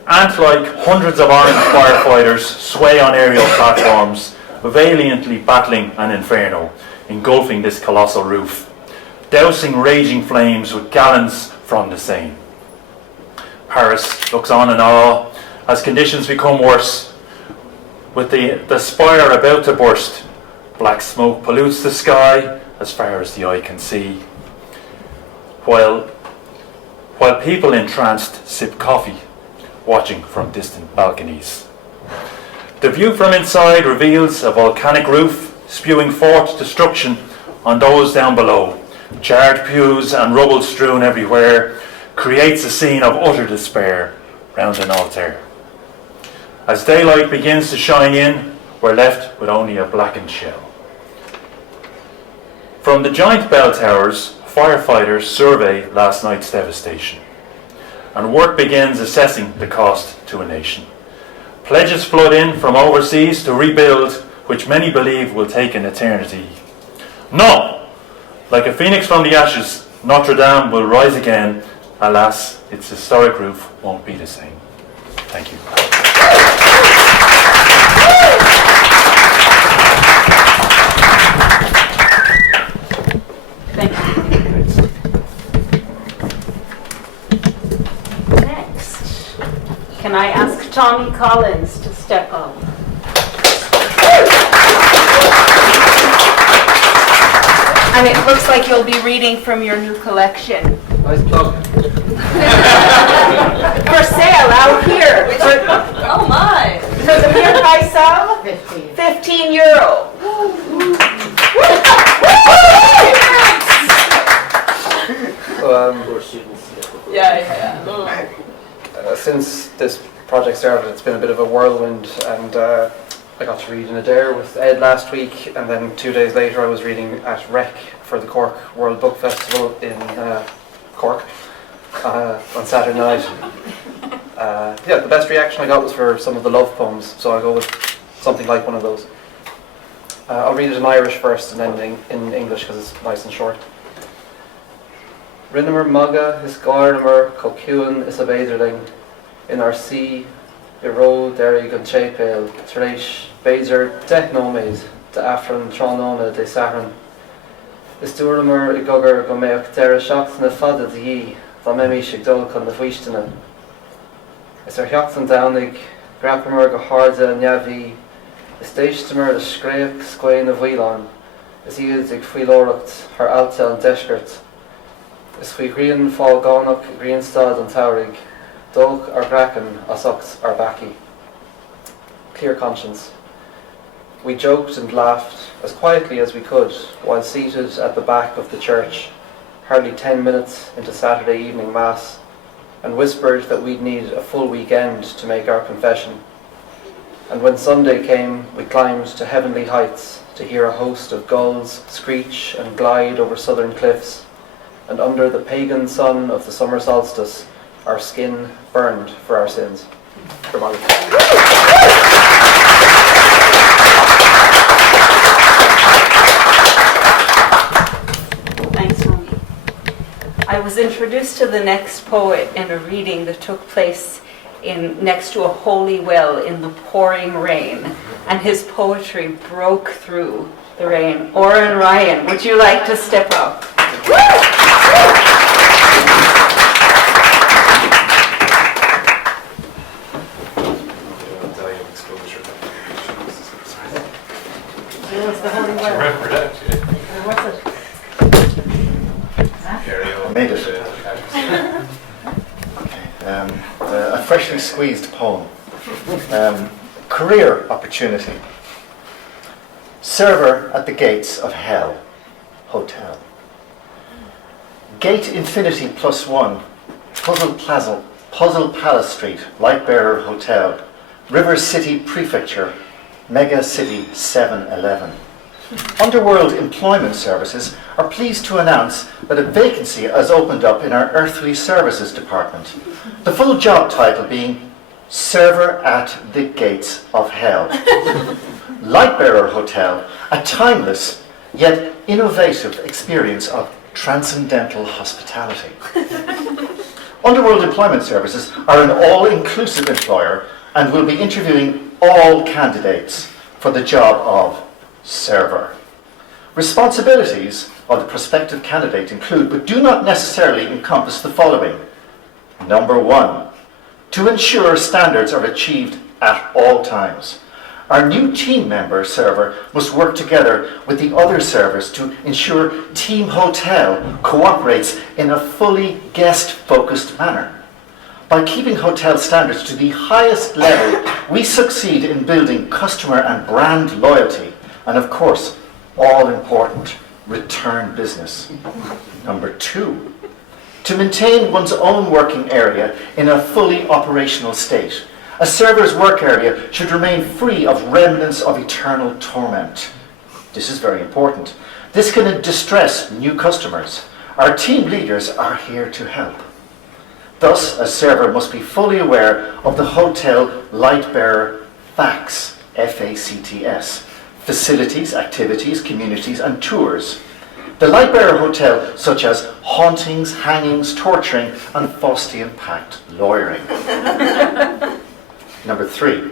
Ant-like, hundreds of orange firefighters sway on aerial platforms, valiantly battling an inferno, engulfing this colossal roof, dousing raging flames with gallons from the Seine. Paris looks on in awe as conditions become worse, with the spire about to burst. Black smoke pollutes the sky as far as the eye can see, while people entranced sip coffee, watching from distant balconies. The view from inside reveals a volcanic roof spewing forth destruction on those down below. Charred pews and rubble strewn everywhere creates a scene of utter despair round an altar. As daylight begins to shine in, we're left with only a blackened shell. From the giant bell towers, firefighters survey last night's devastation, and work begins assessing the cost to a nation. Pledges flood in from overseas to rebuild, which many believe will take an eternity. No! Like a phoenix from the ashes, Notre Dame will rise again. Alas, its historic roof won't be the same. Thank you. Thank you. Next, can I ask Tommy Collins to step up? And it looks like you'll be reading from your new collection. Nice plug. For sale out here. Oh my! So the mere price of? 15 euro. So, since this project started, it's been a bit of a whirlwind, and I got to read in Adair with Ed last week, and then 2 days later I was reading at Rec for the Cork World Book Festival in Cork on Saturday night. The best reaction I got was for some of the love poems, so I'll go with something like one of those. I'll read it in Irish first and then in English because it's nice and short. Rinnemer Maga is Garnemer Cocuan is a Baderling in our sea. Iro Derry Gunchapel, Trish Bazer Technomaid, the Afran Tronona de Saran. Is Duramer Igugger Gomeok Dera Shots na Fada de Yi, dá mé mí sig dul chun na bhuisteanna. Is heocht an danig, grapamar go háde an neamhí, is déistamar a scréach scoin na bhuileán, is iad ag fuilóracht th alta an deisgurt. Is faoighrian fáil gánach Greenstad an Taurig, dulch ar grachan as ocht ar baccy. Clear conscience. We joked and laughed as quietly as we could while seated at the back of the church, hardly 10 minutes into Saturday evening Mass, and whispered that we'd need a full weekend to make our confession. And when Sunday came, we climbed to heavenly heights to hear a host of gulls screech and glide over southern cliffs, and under the pagan sun of the summer solstice, our skin burned for our sins. Thanks, Romy. I was introduced to the next poet in a reading that took place next to a holy well in the pouring rain, and his poetry broke through the rain. Oren Ryan, would you like to step up? Made it. A freshly squeezed poem. Career opportunity. Server at the gates of hell. Hotel. Gate Infinity +1. Puzzle Palace Street. Lightbearer Hotel. River City Prefecture. Mega City 7-Eleven. Underworld Employment Services are pleased to announce that a vacancy has opened up in our Earthly Services Department. The full job title being Server at the Gates of Hell. Lightbearer Hotel, a timeless yet innovative experience of transcendental hospitality. Underworld Employment Services are an all-inclusive employer and will be interviewing all candidates for the job of server. Responsibilities of the prospective candidate include, but do not necessarily encompass, the following. Number 1, to ensure standards are achieved at all times. Our new team member server must work together with the other servers to ensure Team Hotel cooperates in a fully guest-focused manner. By keeping hotel standards to the highest level, we succeed in building customer and brand loyalty, and of course, all important, return business. Number 2, to maintain one's own working area in a fully operational state. A server's work area should remain free of remnants of eternal torment. This is very important. This can distress new customers. Our team leaders are here to help. Thus, a server must be fully aware of the hotel Lightbearer FACTS, F-A-C-T-S, facilities, activities, communities, and tours. The Lightbearer Hotel, such as hauntings, hangings, torturing, and Faustian-packed lawyering. Number 3,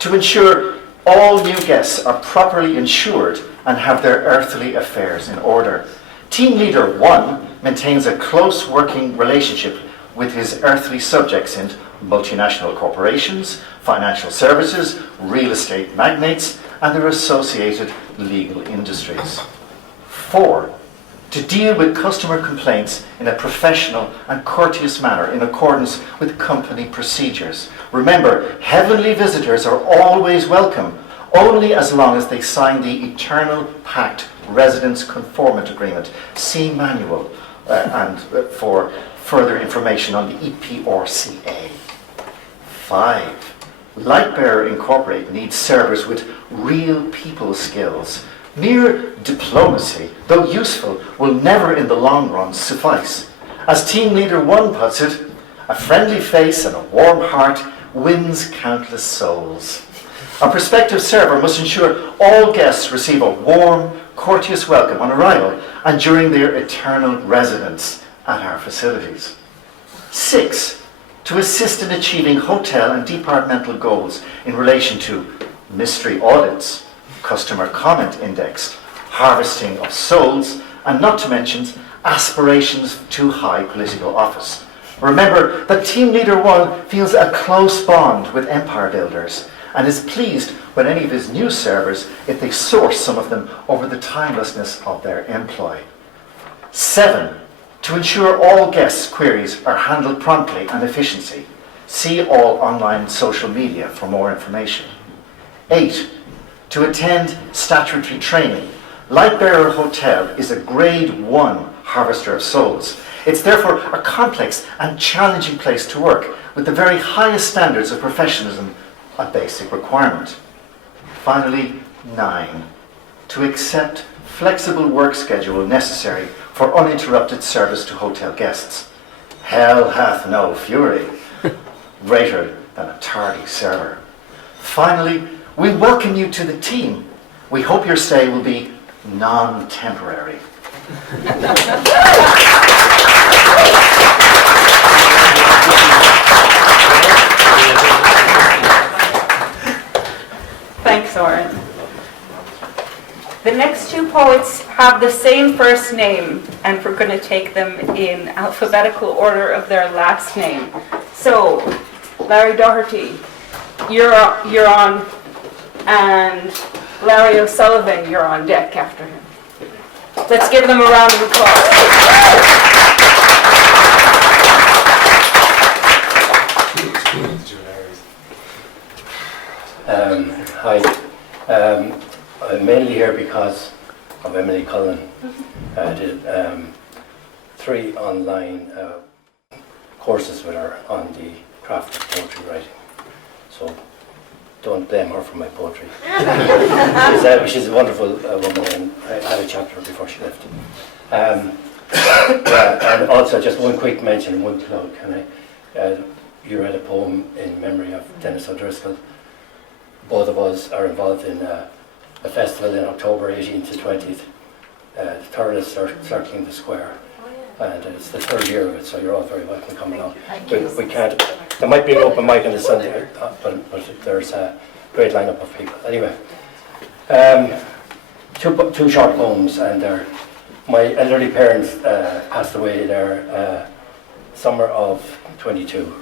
to ensure all new guests are properly insured and have their earthly affairs in order. Team Leader 1 maintains a close working relationship with his earthly subjects in multinational corporations, financial services, real estate magnates, and their associated legal industries. 4, to deal with customer complaints in a professional and courteous manner in accordance with company procedures. Remember, heavenly visitors are always welcome, only as long as they sign the Eternal Pact Residence Conformant Agreement. See manual for further information on the EPRCA. 5, Lightbearer Incorporated needs servers with real people skills. Mere diplomacy, though useful, will never in the long run suffice. As Team Leader 1 puts it, a friendly face and a warm heart wins countless souls. A prospective server must ensure all guests receive a warm, courteous welcome on arrival and during their eternal residence at our facilities. 6, to assist in achieving hotel and departmental goals in relation to mystery audits, customer comment index, harvesting of souls, and not to mention aspirations to high political office. Remember that Team Leader 1 feels a close bond with empire builders and is pleased with any of his new servers if they source some of them over the timelessness of their employ. 7. To ensure all guests' queries are handled promptly and efficiently. See all online social media for more information. 8. To attend statutory training. Lightbearer Hotel is a Grade 1 harvester of souls. It's therefore a complex and challenging place to work with the very highest standards of professionalism, a basic requirement. Finally, 9. To accept flexible work schedule necessary for uninterrupted service to hotel guests. Hell hath no fury greater than a tardy server. Finally, we welcome you to the team. We hope your stay will be non-temporary. Thanks, Oren. The next two poets have the same first name, and we're going to take them in alphabetical order of their last name. So, Larry Doherty, you're on, and Larry O'Sullivan, you're on deck after him. Let's give them a round of applause. Hi. I'm mainly here because of Emily Cullen. I did 3 online courses with her on the craft of poetry writing. So don't blame her for my poetry. She's a wonderful woman, and I had a chat to her before she left. And also, just one quick mention, one plug. You read a poem in memory of Dennis O'Driscoll. Both of us are involved in a festival in October 18th to 20th. The third is Circling the Square. And it's the 3rd year of it, so you're all very welcome to come along. We can't, there might be an open mic on the Sunday, but there's a great lineup of people. Anyway, two short poems, and my elderly parents passed away there summer of 22.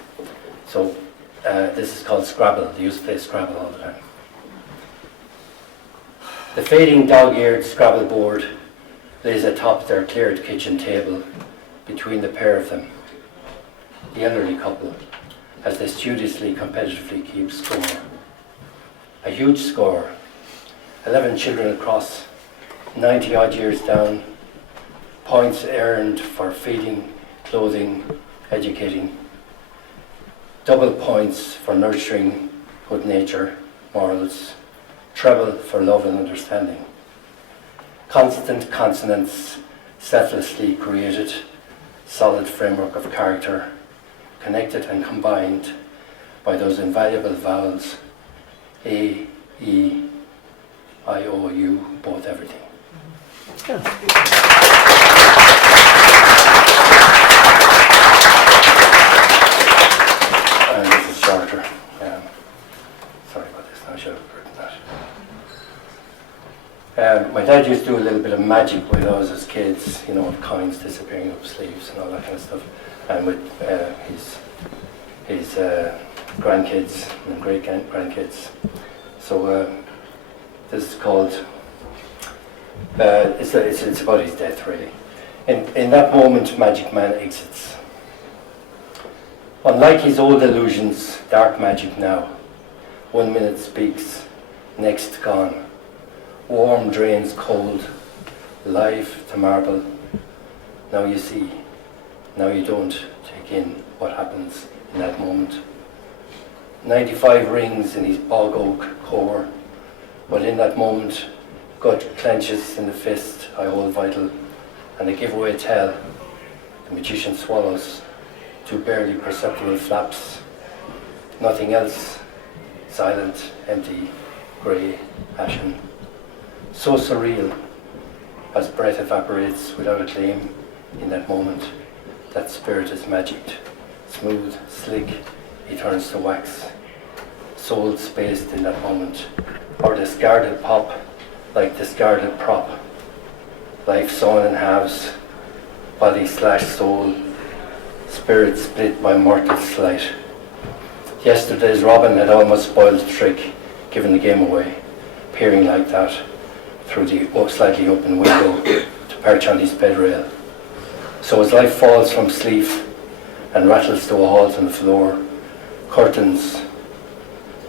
So this is called Scrabble. They used to play Scrabble all the time. The fading dog-eared Scrabble board lays atop their cleared kitchen table between the pair of them, the elderly couple, as they studiously, competitively keep score. A huge score, 11 children across, 90 odd years down, points earned for feeding, clothing, educating, double points for nurturing good nature, morals, treble for love and understanding. Constant consonants selflessly created, solid framework of character, connected and combined by those invaluable vowels, A, E, I, O, U, both everything. And this is shorter. Sorry about this, I should have written that. My dad used to do a little bit of magic with us as kids, you know, with coins disappearing up sleeves and all that kind of stuff, and with his grandkids and great grandkids. So this is called, it's about his death really. In that moment, Magic Man exits. Unlike his old illusions, dark magic now. 1 minute speaks, next gone. Warm drains cold, life to marble. Now you see, now you don't take in what happens in that moment. 95 rings in his bog oak core, but in that moment, gut clenches in the fist I hold vital, and I give away tell. The magician swallows 2 barely perceptible flaps. Nothing else, silent, empty, grey, ashen. So surreal, as breath evaporates without a claim in that moment. That spirit is magicked, smooth, slick, he turns to wax. Soul spaced in that moment, or discarded pop, like discarded prop. life sawn in halves, body slashed soul, spirit split by mortal slight. Yesterday's Robin had almost spoiled the trick, giving the game away, peering like that through the slightly open window to perch on his bed rail. So as life falls from sleep and rattles to a halt on the floor, curtains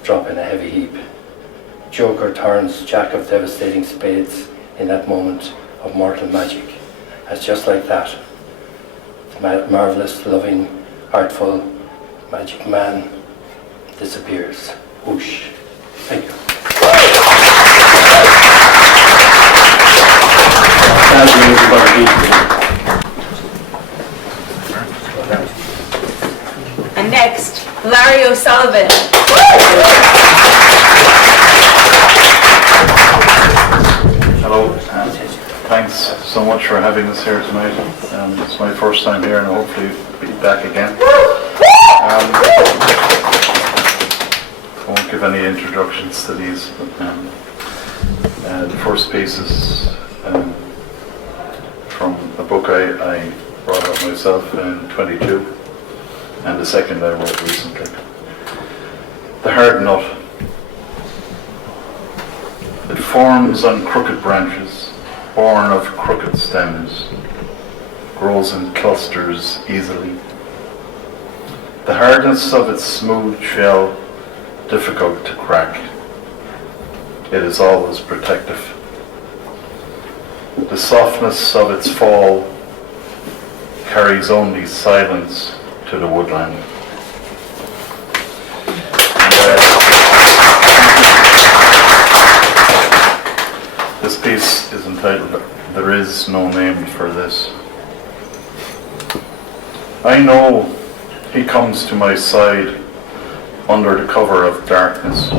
drop in a heavy heap. Joker turns Jack of devastating spades in that moment of mortal magic, as just like that, the marvellous, loving, artful, magic man disappears. Whoosh. Thank you. And next, Larry O'Sullivan. Hello, thanks so much for having us here tonight. It's my first time here and I'll hopefully be back again. I won't give any introductions to these, but the first piece is from a book I brought up myself in 22, and the second I wrote recently. The hard nut. It forms on crooked branches, born of crooked stems, grows in clusters easily. The hardness of its smooth shell, difficult to crack. It is always protective. The softness of its fall carries only silence to the woodland. This piece is entitled, There Is No Name for This. I know he comes to my side under the cover of darkness.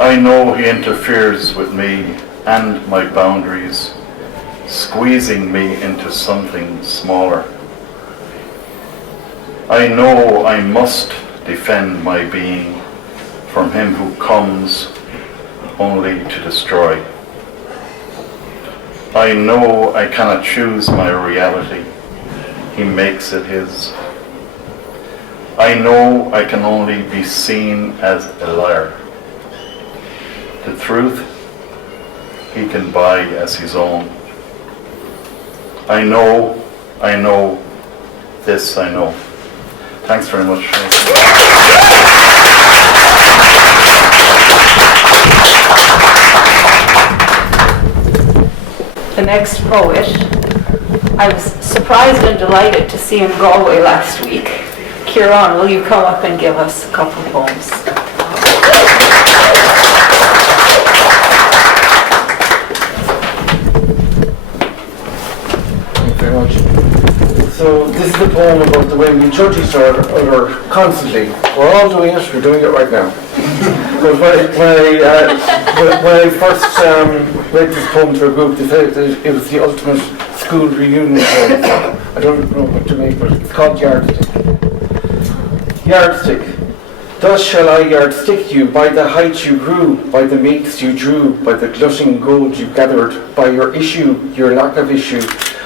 I know he interferes with me and my boundaries, squeezing me into something smaller. I know I must defend my being from him who comes only to destroy. I know I cannot choose my reality. He makes it his. I know I can only be seen as a liar. The truth he can buy as his own. I know, this I know. Thanks very much. The next poet, I was surprised and delighted to see in Galway last week. Kieran, will you come up and give us a couple of poems? Thank you very much. So this is the poem about the way we judge each other constantly. We're all doing it, we're doing it right now. But when I first read this poem to a group, they said that it was the ultimate school reunion poem. I don't know what to make, but it's called Yardstick. Yardstick. Thus shall I yardstick you by the height you grew, by the mates you drew, by the glutting gold you gathered, by your issue, your lack of issue,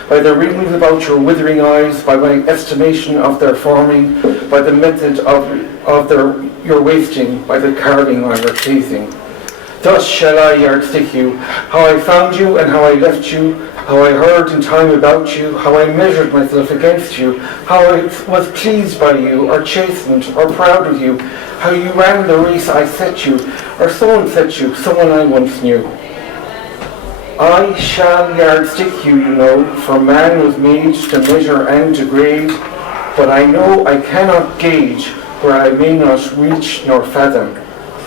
by the rings about your withering eyes, by my estimation of their forming, by the method of your wasting, by the carving on your chasing. Thus shall I yardstick you, how I found you and how I left you, how I heard in time about you, how I measured myself against you, how I was pleased by you, or chastened, or proud of you, how you ran the race I set you, or someone set you, someone I once knew. I shall yardstick you, you know, for man was made to measure and to grade, but I know I cannot gauge where I may not reach nor fathom.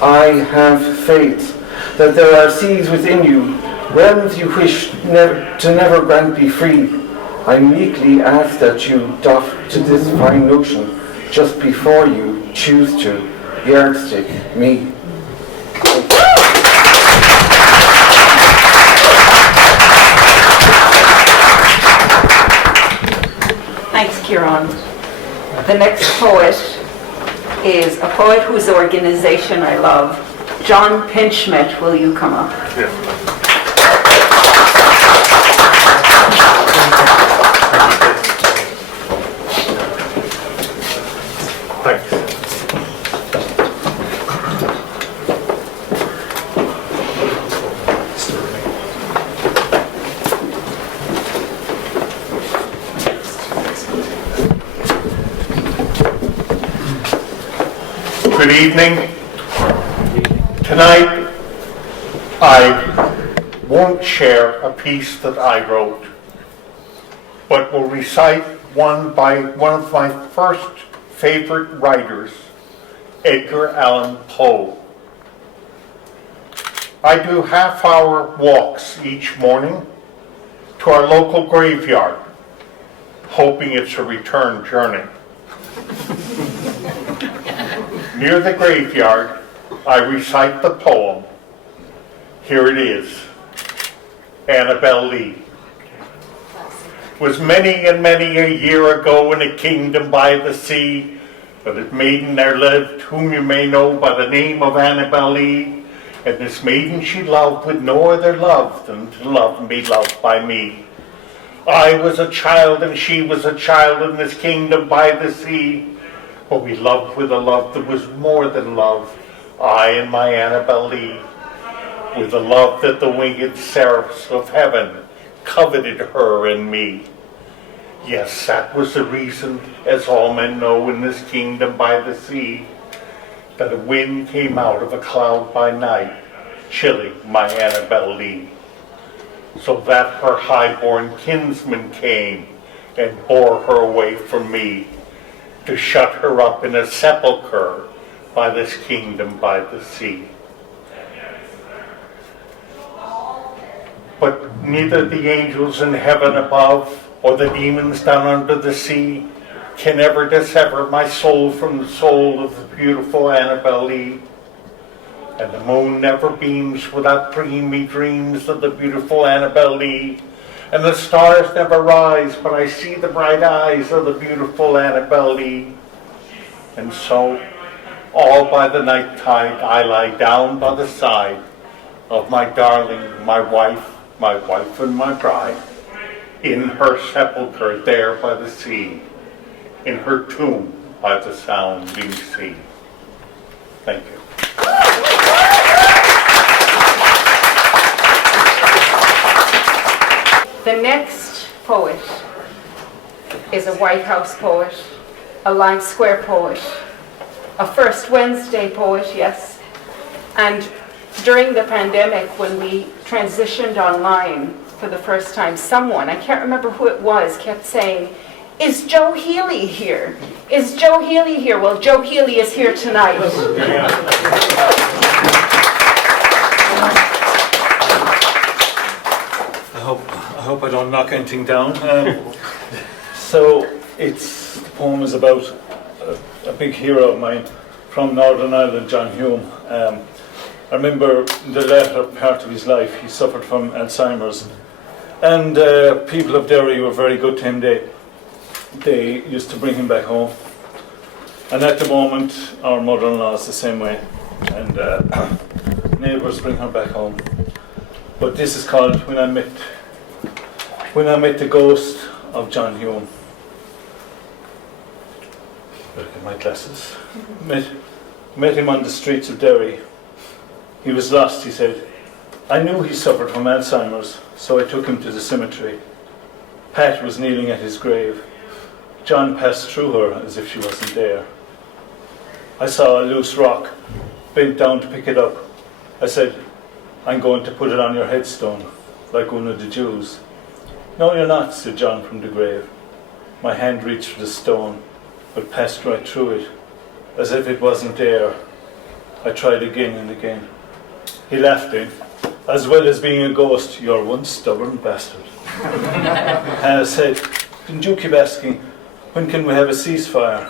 I have faith that there are seas within you, realms you wish to never grant be free. I meekly ask that you doff to this fine notion, just before you choose to yardstick me. Thanks, Kieran. The next poet is a poet whose organization I love. John Pinchmet, will you come up? Yeah. good evening. Tonight, I won't share a piece that I wrote, but will recite one by one of my first favorite writers, Edgar Allan Poe. I do half-hour walks each morning to our local graveyard, hoping it's a return journey. Near the graveyard, I recite the poem. Here it is, Annabel Lee. Was many and many a year ago in a kingdom by the sea, but a maiden there lived, whom you may know by the name of Annabel Lee. And this maiden she loved with no other love than to love and be loved by me. I was a child and she was a child in this kingdom by the sea, but we loved with a love that was more than love, I and my Annabel Lee, with a love that the winged seraphs of heaven coveted her and me. Yes, that was the reason, as all men know in this kingdom by the sea, that a wind came out of a cloud by night, chilling my Annabel Lee, so that her high-born kinsman came and bore her away from me, to shut her up in a sepulchre by this kingdom by the sea. But neither the angels in heaven above or the demons down under the sea can ever dissever my soul from the soul of the beautiful Annabel Lee. And the moon never beams without bringing me dreams of the beautiful Annabel Lee. And the stars never rise, but I see the bright eyes of the beautiful Annabel Lee. And so, all by the night tide, I lie down by the side of my darling, my wife and my bride, in her sepulchre there by the sea, in her tomb by the sounding sea. Thank you. The next poet is a Whitehouse poet, a Lime Square poet, a First Wednesday poet, yes. And during the pandemic, when we transitioned online for the first time, someone, I can't remember who it was, kept saying, "Is Joe Healy here? Is Joe Healy here?" Well, Joe Healy is here tonight. I hope I don't knock anything down. So the poem is about a big hero of mine from Northern Ireland, John Hume. I remember in the latter part of his life he suffered from Alzheimer's, and people of Derry were very good to him. They used to bring him back home, and at the moment our mother-in-law is the same way, and neighbours bring her back home. But this is called When I Met the Ghost of John Hume. Look at my glasses. Met him on the streets of Derry. He was lost, he said. I knew he suffered from Alzheimer's, so I took him to the cemetery. Pat was kneeling at his grave. John passed through her as if she wasn't there. I saw a loose rock, bent down to pick it up. I said, "I'm going to put it on your headstone, like one of the Jews." "No, you're not," said John from the grave. My hand reached for the stone, but passed right through it, as if it wasn't there. I tried again and again. He laughed in, "As well as being a ghost, you're one stubborn bastard." I said, "Didn't you keep asking, when can we have a ceasefire?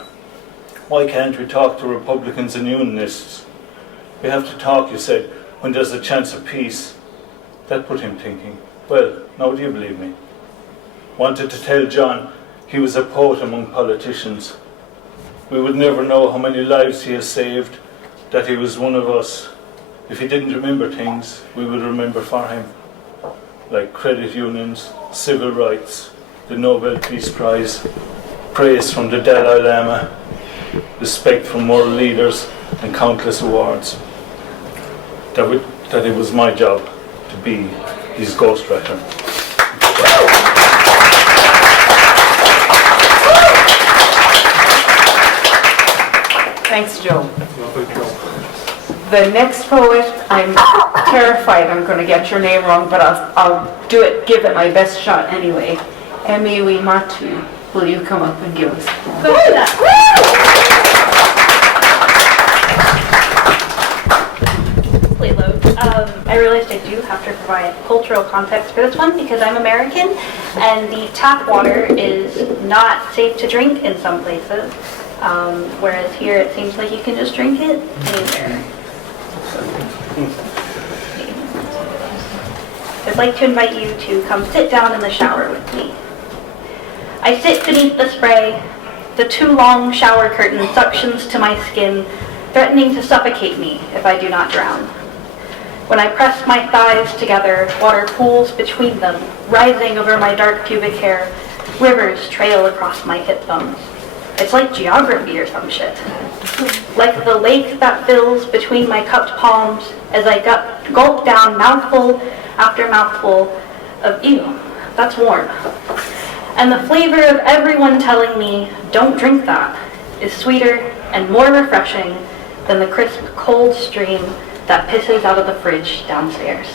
Why can't we talk to Republicans and Unionists?" "We have to talk," you said, "when there's a chance of peace." That put him thinking. Well, now do you believe me? Wanted to tell John he was a poet among politicians. We would never know how many lives he has saved, that he was one of us. If he didn't remember things, we would remember for him. Like credit unions, civil rights, the Nobel Peace Prize, praise from the Dalai Lama, respect from world leaders, and countless awards. That it was my job to be his ghostwriter. Thanks, Joe. The next poet, I'm terrified I'm going to get your name wrong, but I'll give it my best shot anyway. Emily Matu, will you come up and give us? I realized I do have to provide cultural context for this one because I'm American and the tap water is not safe to drink in some places, whereas here it seems like you can just drink it anywhere. I'd like to invite you to come sit down in the shower with me. I sit beneath the spray. The too long shower curtain suctions to my skin, threatening to suffocate me if I do not drown. When I press my thighs together, water pools between them, rising over my dark pubic hair. Rivers trail across my hip bones. It's like geography or some shit. Like the lake that fills between my cupped palms as I gulp down mouthful after mouthful of ew, that's warm. And the flavor of everyone telling me, don't drink that, is sweeter and more refreshing than the crisp, cold stream that pisses out of the fridge downstairs.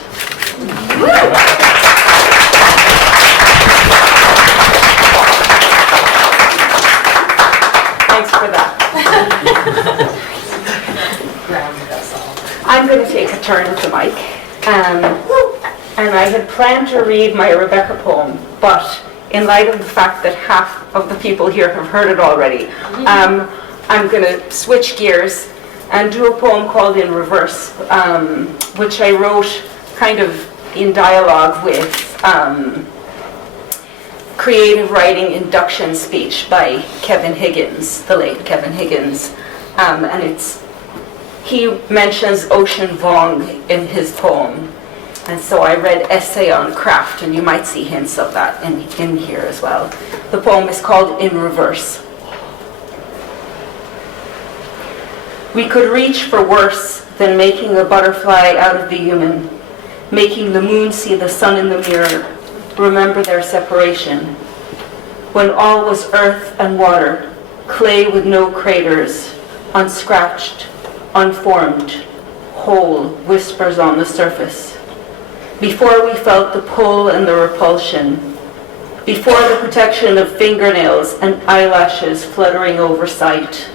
Thanks for that. I'm going to take a turn with the mic. And I had planned to read my Rebecca poem, but in light of the fact that half of the people here have heard it already, I'm going to switch gears and do a poem called In Reverse, which I wrote kind of in dialogue with creative writing induction speech by Kevin Higgins, the late Kevin Higgins. And he mentions Ocean Vuong in his poem. And so I read Essay on Craft, and you might see hints of that in here as well. The poem is called In Reverse. We could reach for worse than making a butterfly out of the human, making the moon see the sun in the mirror, remember their separation. When all was earth and water, clay with no craters, unscratched, unformed, whole whispers on the surface. Before we felt the pull and the repulsion, before the protection of fingernails and eyelashes fluttering over sight,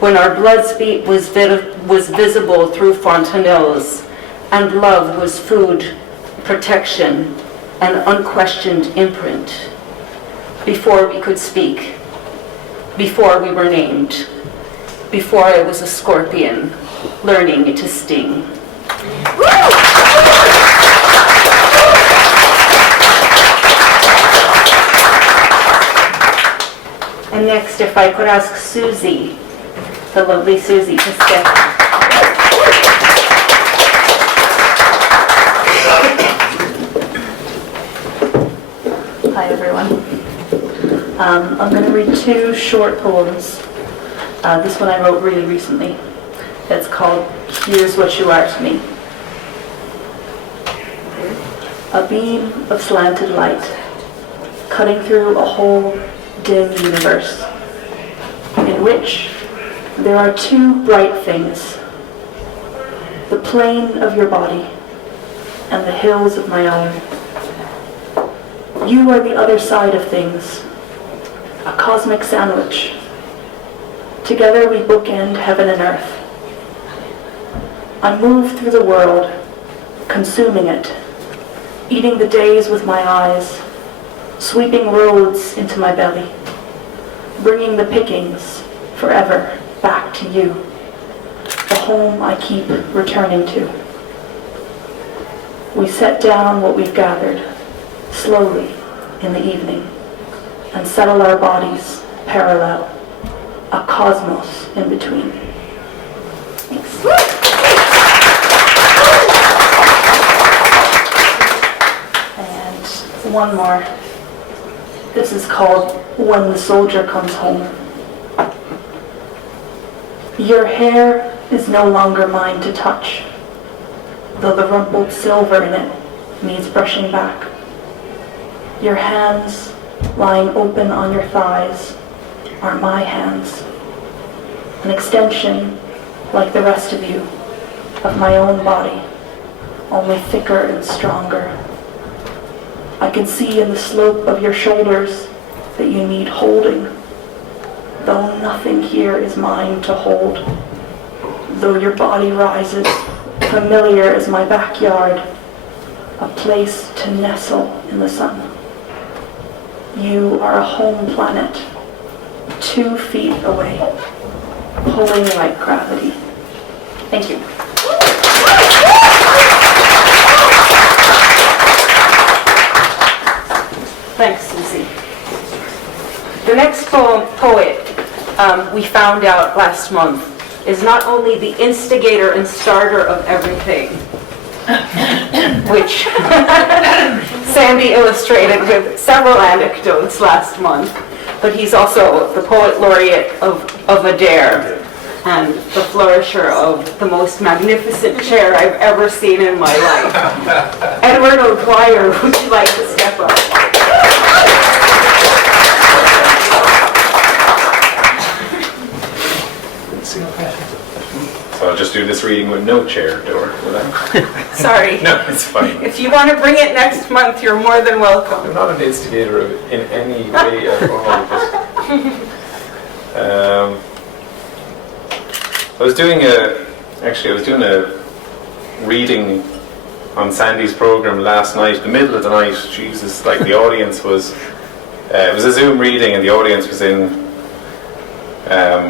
when our blood speed was visible through fontanelles, and love was food, protection, and unquestioned imprint, before we could speak, before we were named, before I was a scorpion, learning to sting. And next, if I could ask Susie, the lovely Susie, to step. Hi, everyone. I'm going to read two short poems. This one I wrote really recently. It's called Here's What You Are to Me. A beam of slanted light, cutting through a whole dim universe, in which there are two bright things, the plane of your body and the hills of my own. You are the other side of things, a cosmic sandwich. Together we bookend heaven and earth. I move through the world, consuming it, eating the days with my eyes, sweeping roads into my belly, bringing the pickings forever back to you, the home I keep returning to. We set down what we've gathered, slowly in the evening, and settle our bodies parallel, a cosmos in between. Thanks. And one more. This is called When the Soldier Comes Home. Your hair is no longer mine to touch, though the rumpled silver in it needs brushing back. Your hands, lying open on your thighs, are my hands, an extension like the rest of you, of my own body, only thicker and stronger. I can see in the slope of your shoulders that you need holding, though nothing here is mine to hold. Though your body rises, familiar as my backyard, a place to nestle in the sun. You are a home planet, 2 feet away, pulling like gravity. Thank you. Thanks, Susie. The next poet we found out last month is not only the instigator and starter of everything, which Sandy illustrated with several anecdotes last month, but he's also the poet laureate of Adair and the flourisher of the most magnificent chair I've ever seen in my life. Edward O'Dwyer, would you like to step up? So I'll just do this reading with no chair, Dora. Sorry. No, it's fine. If you want to bring it next month, you're more than welcome. I'm not an instigator in any way at all. I was doing a reading on Sandy's program last night, the middle of the night. Jesus, like the audience was, it was a Zoom reading, and the audience was in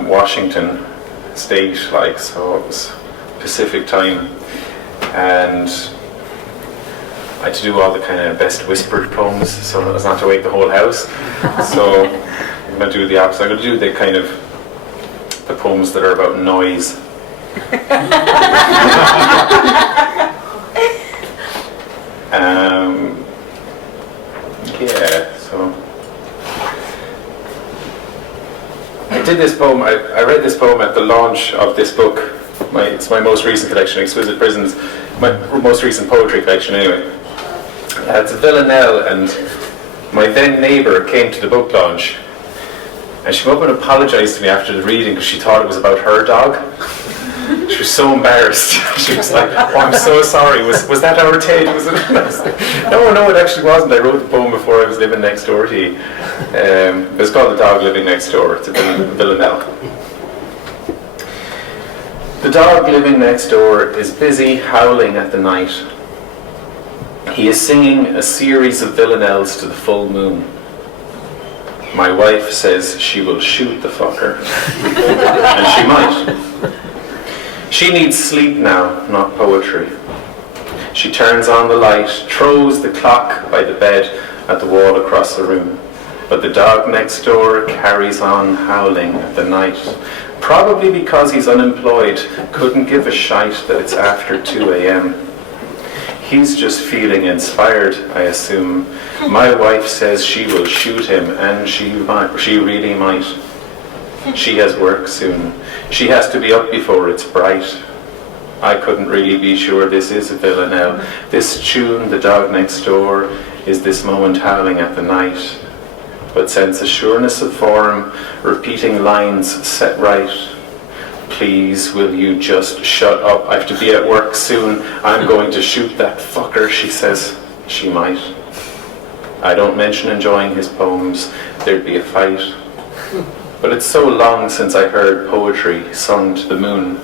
Washington State, like, so it was Pacific time, and I had to do all the kind of best whispered poems so as not to wake the whole house. So I'm going to do the opposite. I'm going to do the kind of the poems that are about noise. Yeah, so I did this poem. I read this poem at the launch of this book. It's my most recent collection, Exquisite Prisons, my most recent poetry collection anyway. It's a villanelle, and my then neighbour came to the book launch, and she came up and apologised to me after the reading because she thought it was about her dog. She was so embarrassed. She was like, "Oh, I'm so sorry. Was that our Ted? Was it?" No, it actually wasn't. I wrote the poem before I was living next door to you. It's called The Dog Living Next Door. It's a villanelle. The dog living next door is busy howling at the night. He is singing a series of villanelles to the full moon. My wife says she will shoot the fucker. And she might. She needs sleep now, not poetry. She turns on the light, throws the clock by the bed at the wall across the room. But the dog next door carries on howling at the night. Probably because he's unemployed, couldn't give a shite that it's after 2 a.m. He's just feeling inspired, I assume. My wife says she will shoot him, and she really might. She has work soon. She has to be up before it's bright. I couldn't really be sure this is a villanelle. This tune, The Dog Next Door, is this moment howling at the night. But sense a sureness of form, repeating lines set right. Please, will you just shut up? I have to be at work soon. I'm going to shoot that fucker, she says. She might. I don't mention enjoying his poems. There'd be a fight. But it's so long since I heard poetry sung to the moon.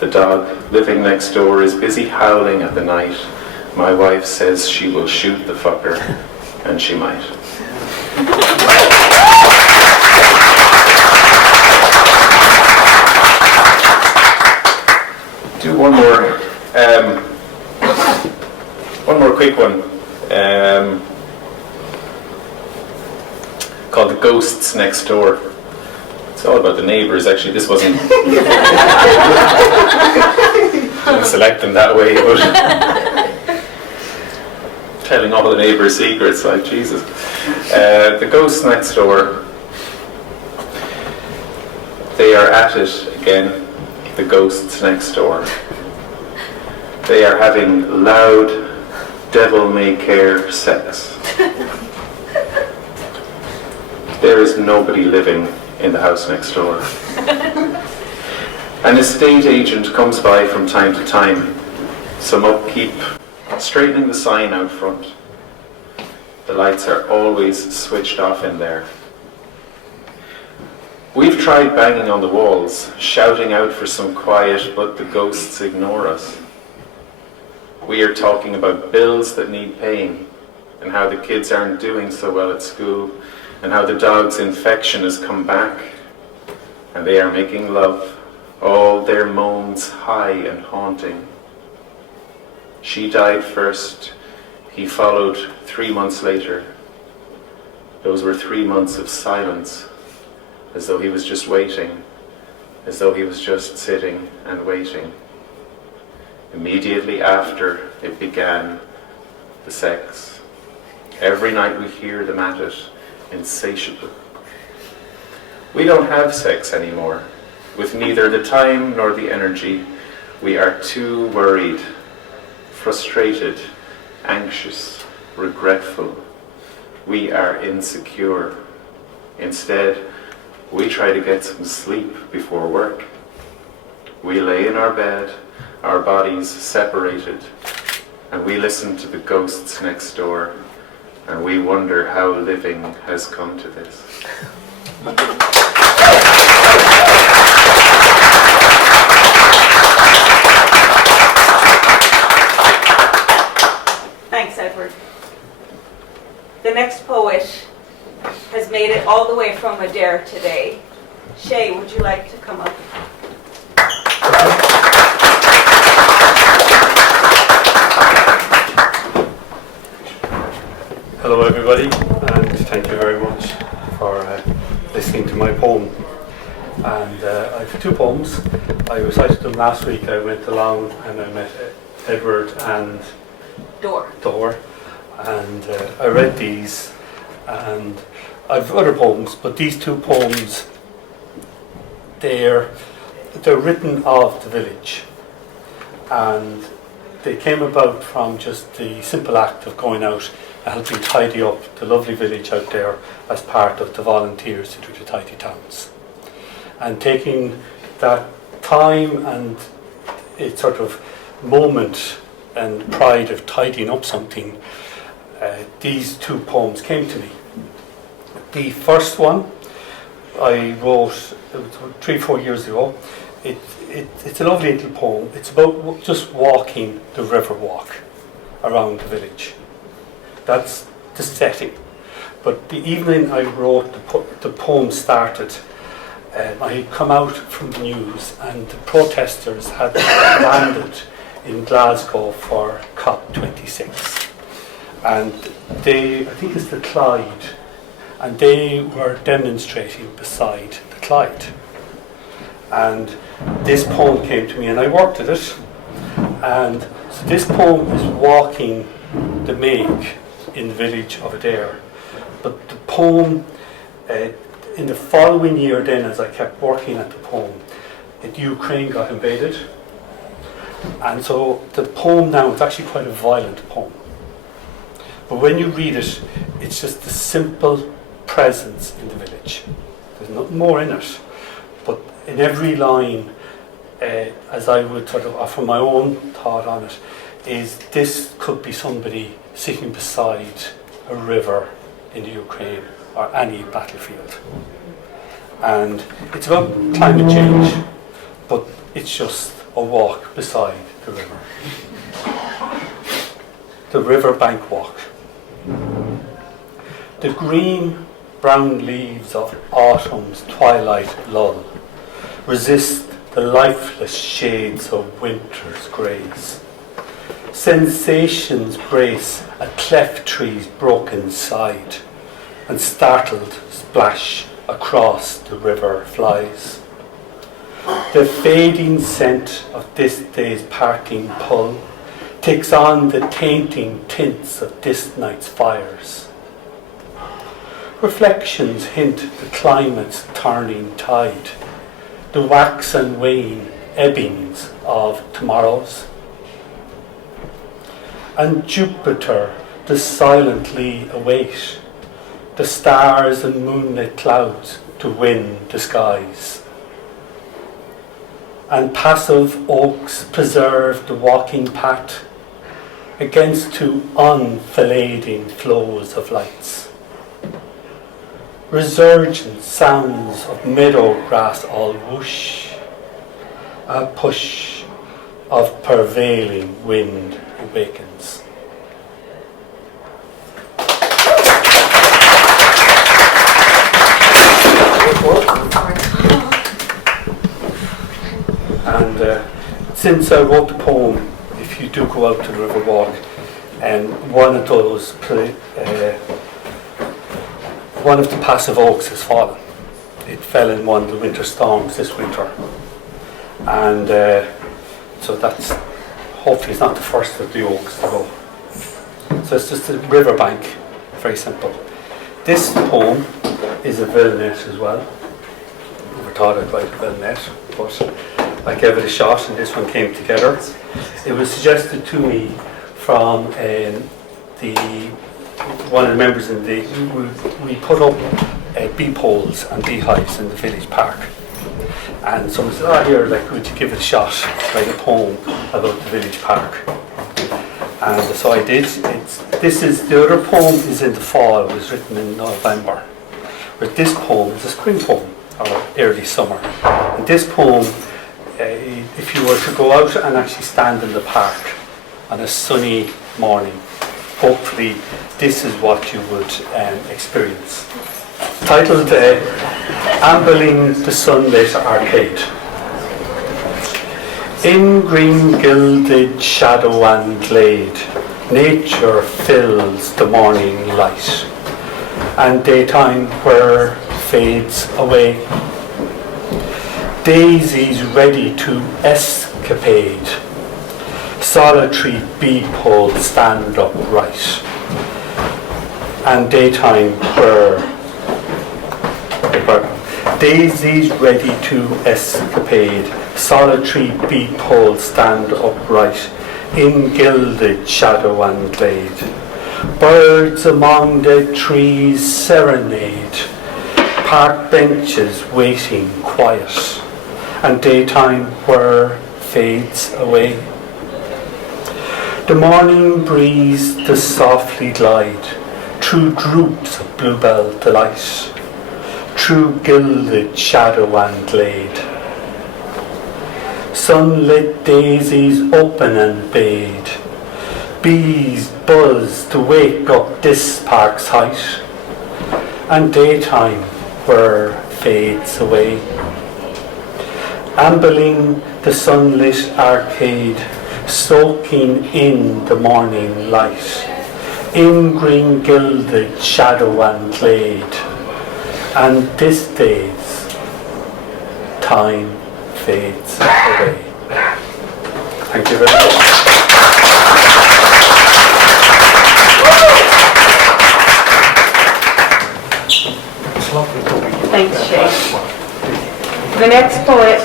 The dog living next door is busy howling at the night. My wife says she will shoot the fucker, and she might. Do one more quick one, called The Ghosts Next Door. It's all about the neighbours, actually. This wasn't didn't select them that way, but telling all the neighbours' secrets, like Jesus. The Ghosts Next Door. They are at it again. The ghosts next door. They are having loud, devil-may-care sex. There is nobody living in the house next door. An estate agent comes by from time to time, some upkeep, straightening the sign out front. The lights are always switched off in there. We've tried banging on the walls, shouting out for some quiet, but the ghosts ignore us. We are talking about bills that need paying, and how the kids aren't doing so well at school, and how the dog's infection has come back, and they are making love, all their moans high and haunting. She died first, he followed 3 months later. Those were 3 months of silence, as though he was just waiting, as though he was just sitting and waiting. Immediately after it began, the sex. Every night we hear them at it, insatiable. We don't have sex anymore. With neither the time nor the energy, we are too worried, frustrated, anxious, regretful. We are insecure. Instead, we try to get some sleep before work. We lay in our bed, our bodies separated, and we listen to the ghosts next door, and we wonder how living has come to this. Thanks, Edward. The next poet has made it all the way from Adair today. Shay, would you like to come up? Hello everybody, and thank you very much for listening to my poem. And I have 2 poems. I recited them last week. I went along and I met Edward and Dor, and I read these, and I've other poems, but these 2 poems, they're written of the village, and they came about from just the simple act of going out and helping tidy up the lovely village out there as part of the volunteers to do the tidy towns. And taking that time and its sort of moment and pride of tidying up something, these 2 poems came to me. The first one I wrote 3-4 years ago. It's a lovely little poem. It's about just walking the river walk around the village. That's the setting. But the evening I wrote the poem started, I had come out from the news and the protesters had landed in Glasgow for COP26. And I think it's the Clyde, and they were demonstrating beside the Clyde. And this poem came to me and I worked at it. And so this poem is walking the Meg in the village of Adair. But the poem, in the following year then, as I kept working at the poem, Ukraine got invaded. And so the poem now is actually quite a violent poem. But when you read it, it's just the simple presence in the village. There's nothing more in it. But in every line, as I would sort of offer my own thought on it, is this could be somebody sitting beside a river in the Ukraine or any battlefield. And it's about climate change, but it's just a walk beside the river. The riverbank walk. The green brown leaves of autumn's twilight lull resist the lifeless shades of winter's greys. Sensations brace a cleft tree's broken side, and startled splash across the river flies. The fading scent of this day's parting pull takes on the tainting tints of this night's fires. Reflections hint the climate's turning tide, the wax and wane ebbings of tomorrows. And Jupiter does silently await the stars and moonlit clouds to win the skies. and passive oaks preserve the walking path against two unfading flows of lights. Resurgent sounds of meadow grass all whoosh, a push of prevailing wind awakens. And since I wrote the poem, if you do go out to the river walk, and one of those, one of the passive oaks has fallen. It fell in one of the winter storms this winter. And so that's, hopefully it's not the first of the oaks to go. So it's just a riverbank, very simple. This poem is a villainette as well. Never thought I'd write a villainette, but I gave it a shot and this one came together. It was suggested to me from one of the members in the, we put up bee poles and beehives in the village park. And someone said, oh here, like, would you give it a shot, write a poem about the village park? And so I did. The other poem is in the fall, it was written in November. But this poem is a spring poem, or early summer. And this poem, if you were to go out and actually stand in the park on a sunny morning, hopefully this is what you would experience. Titled Ambling the Sunlit Arcade. In green gilded shadow and glade, nature fills the morning light, and daytime where fades away. Daisies ready to escapade, solitary bee poles stand upright, and daytime where daisies ready to escapade, solitary bee poles stand upright, in gilded shadow and glade. Birds among the trees serenade, park benches waiting quiet, and daytime where fades away. The morning breeze does softly glide through droops of bluebell delight, through gilded shadow and glade. Sunlit daisies open and bayed, bees buzz to wake up this park's height, and daytime where fades away. Ambling the sunlit arcade, soaking in the morning light, in green gilded shadow and glade, and this day's time fades away. Thank you very much. Thanks, Shay. The next poet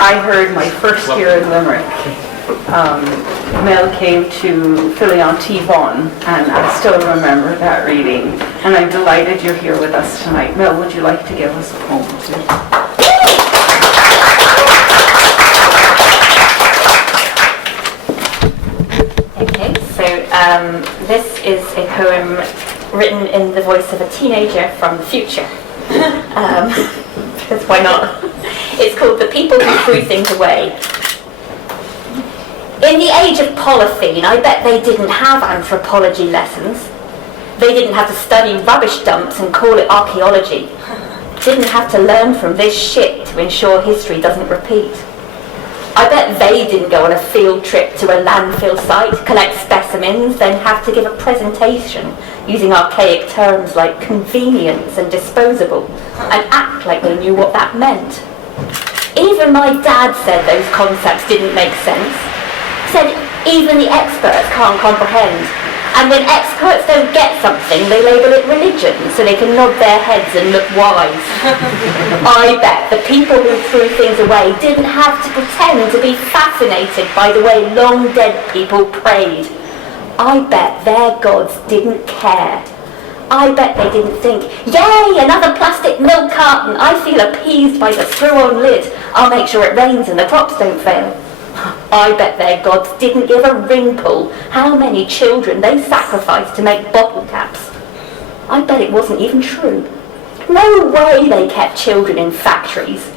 I heard my first year in Limerick. Mel came to Filion T-Vaughan, and I still remember that reading. And I'm delighted you're here with us tonight. Mel, would you like to give us a poem too? Okay, so this is a poem written in the voice of a teenager from the future. Because why not? It's called The People Who Threw Things Away. In the age of Polythene, I bet they didn't have anthropology lessons. They didn't have to study rubbish dumps and call it archaeology. Didn't have to learn from this shit to ensure history doesn't repeat. I bet they didn't go on a field trip to a landfill site, collect specimens, then have to give a presentation using archaic terms like convenience and disposable, and act like they knew what that meant. Even my dad said those concepts didn't make sense. Said even the experts can't comprehend. And when experts don't get something, they label it religion so they can nod their heads and look wise. I bet the people who threw things away didn't have to pretend to be fascinated by the way long dead people prayed. I bet their gods didn't care. I bet they didn't think, yay, another plastic milk carton. I feel appeased by the screw-on lid. I'll make sure it rains and the crops don't fail. I bet their gods didn't give a ring pull how many children they sacrificed to make bottle caps. I bet it wasn't even true. No way they kept children in factories.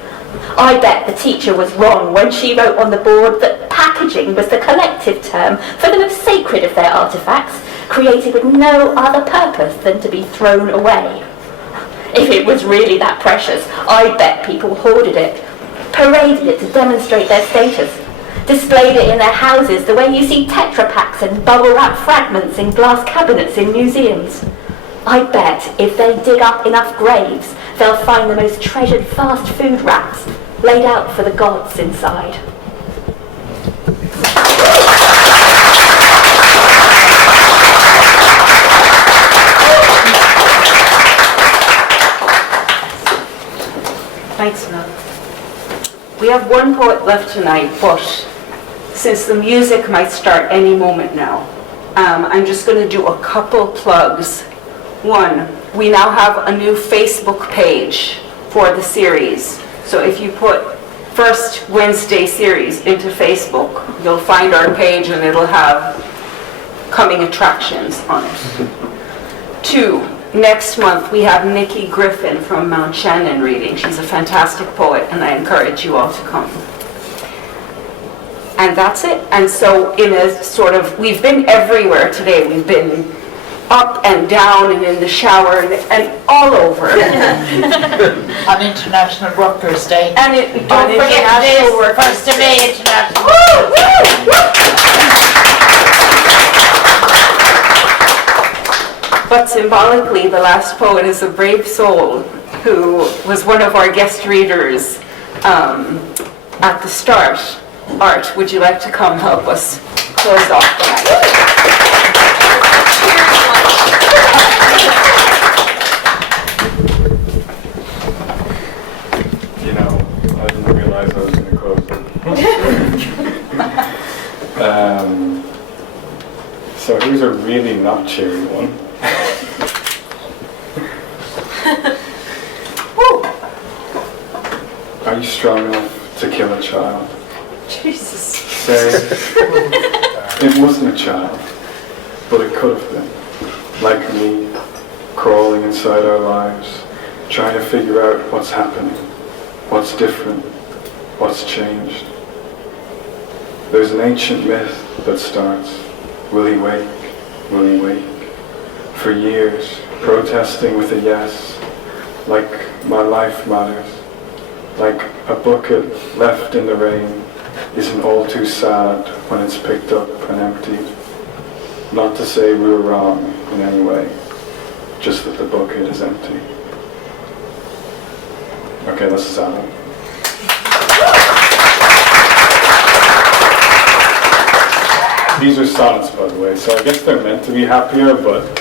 I bet the teacher was wrong when she wrote on the board that packaging was the collective term for the most sacred of their artefacts, created with no other purpose than to be thrown away. If it was really that precious, I bet people hoarded it, paraded it to demonstrate their status, displayed it in their houses the way you see Tetra Paks and bubble wrap fragments in glass cabinets in museums. I bet if they dig up enough graves, they'll find the most treasured fast food wraps laid out for the gods inside. Thanks, Mel. We have one poet left tonight, but since the music might start any moment now, I'm just going to do a couple plugs. One, we now have a new Facebook page for the series. So if you put First Wednesday series into Facebook, you'll find our page and it'll have coming attractions on it. Two, next month we have Nikki Griffin from Mount Shannon reading. She's a fantastic poet and I encourage you all to come. And that's it. And so in a sort of, we've been everywhere today. We've been up and down and in the shower and all over. On International Workers' Day. And don't forget this, 1st of May, International Workers' Day. But symbolically, the last poet is a brave soul who was one of our guest readers at the start. Art, would you like to come help us close off the night? You know, I didn't realize I was going to close it. So here's a really not cheery one. Are you strong enough to kill a child? Jesus. Say, it wasn't a child, but it could have been. Like me, crawling inside our lives, trying to figure out what's happening, what's different, what's changed. There's an ancient myth that starts, will he wake, will he wake? For years, protesting with a yes, like my life matters, like a bucket left in the rain isn't all too sad when it's picked up and emptied. Not to say we were wrong in any way, just that the bucket is empty. Okay, that's a sad one. These are sonnets, by the way, so I guess they're meant to be happier, but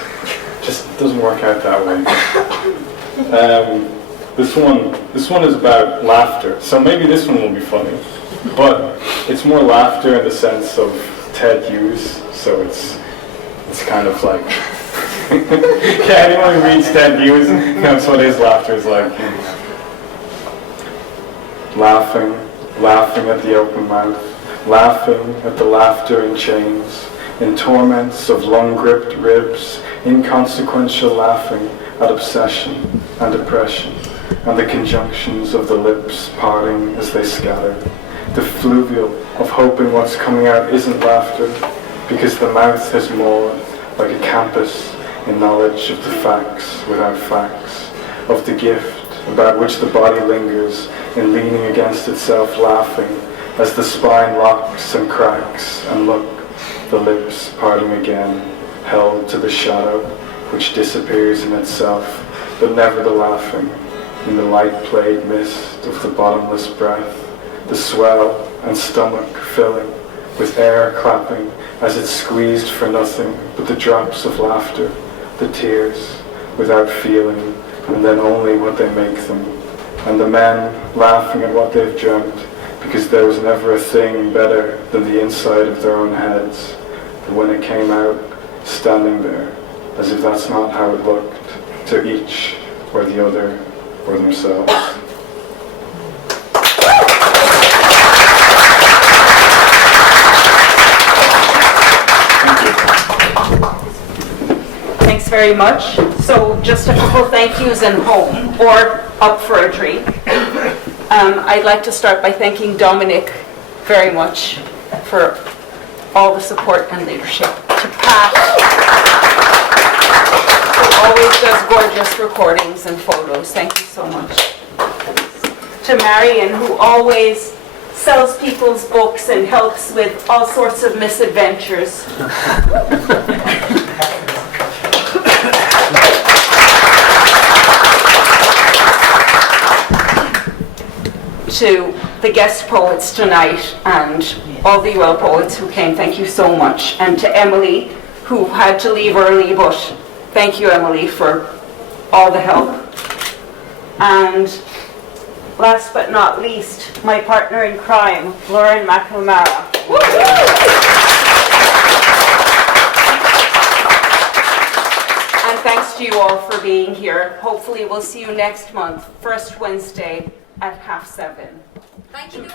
just doesn't work out that way. This one is about laughter, so maybe this one will be funny, but it's more laughter in the sense of Ted Hughes, so it's kind of like, yeah, anyone who reads Ted Hughes knows what his laughter is like. Laughing at the open mouth, laughing at the laughter in chains, in torments of long-gripped ribs, inconsequential laughing at obsession and oppression, and the conjunctions of the lips parting as they scatter. The fluvial of hoping what's coming out isn't laughter, because the mouth has moored like a campus in knowledge of the facts without facts, of the gift about which the body lingers in leaning against itself laughing, as the spine locks and cracks, and look, the lips parting again, held to the shadow which disappears in itself, but never the laughing, in the light-played mist of the bottomless breath, the swell and stomach filling, with air clapping as it's squeezed for nothing but the drops of laughter, the tears, without feeling, and then only what they make them, and the men laughing at what they've dreamt, because there was never a thing better than the inside of their own heads, but when it came out, standing there, as if that's not how it looked, to each or the other or themselves. Thanks very much. So just a couple thank yous and home, or up for a drink. I'd like to start by thanking Dominic very much for all the support and leadership. To Pat, who always does gorgeous recordings and photos. Thank you so much. To Marion, who always sells people's books and helps with all sorts of misadventures. To the guest poets tonight and all the UL poets who came, thank you so much. And to Emily, who had to leave early, but thank you, Emily, for all the help. And last but not least, my partner in crime, Lauren McNamara. And thanks to you all for being here. Hopefully we'll see you next month, first Wednesday at 7:30. Thank you,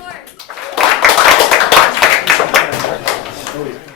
Lord.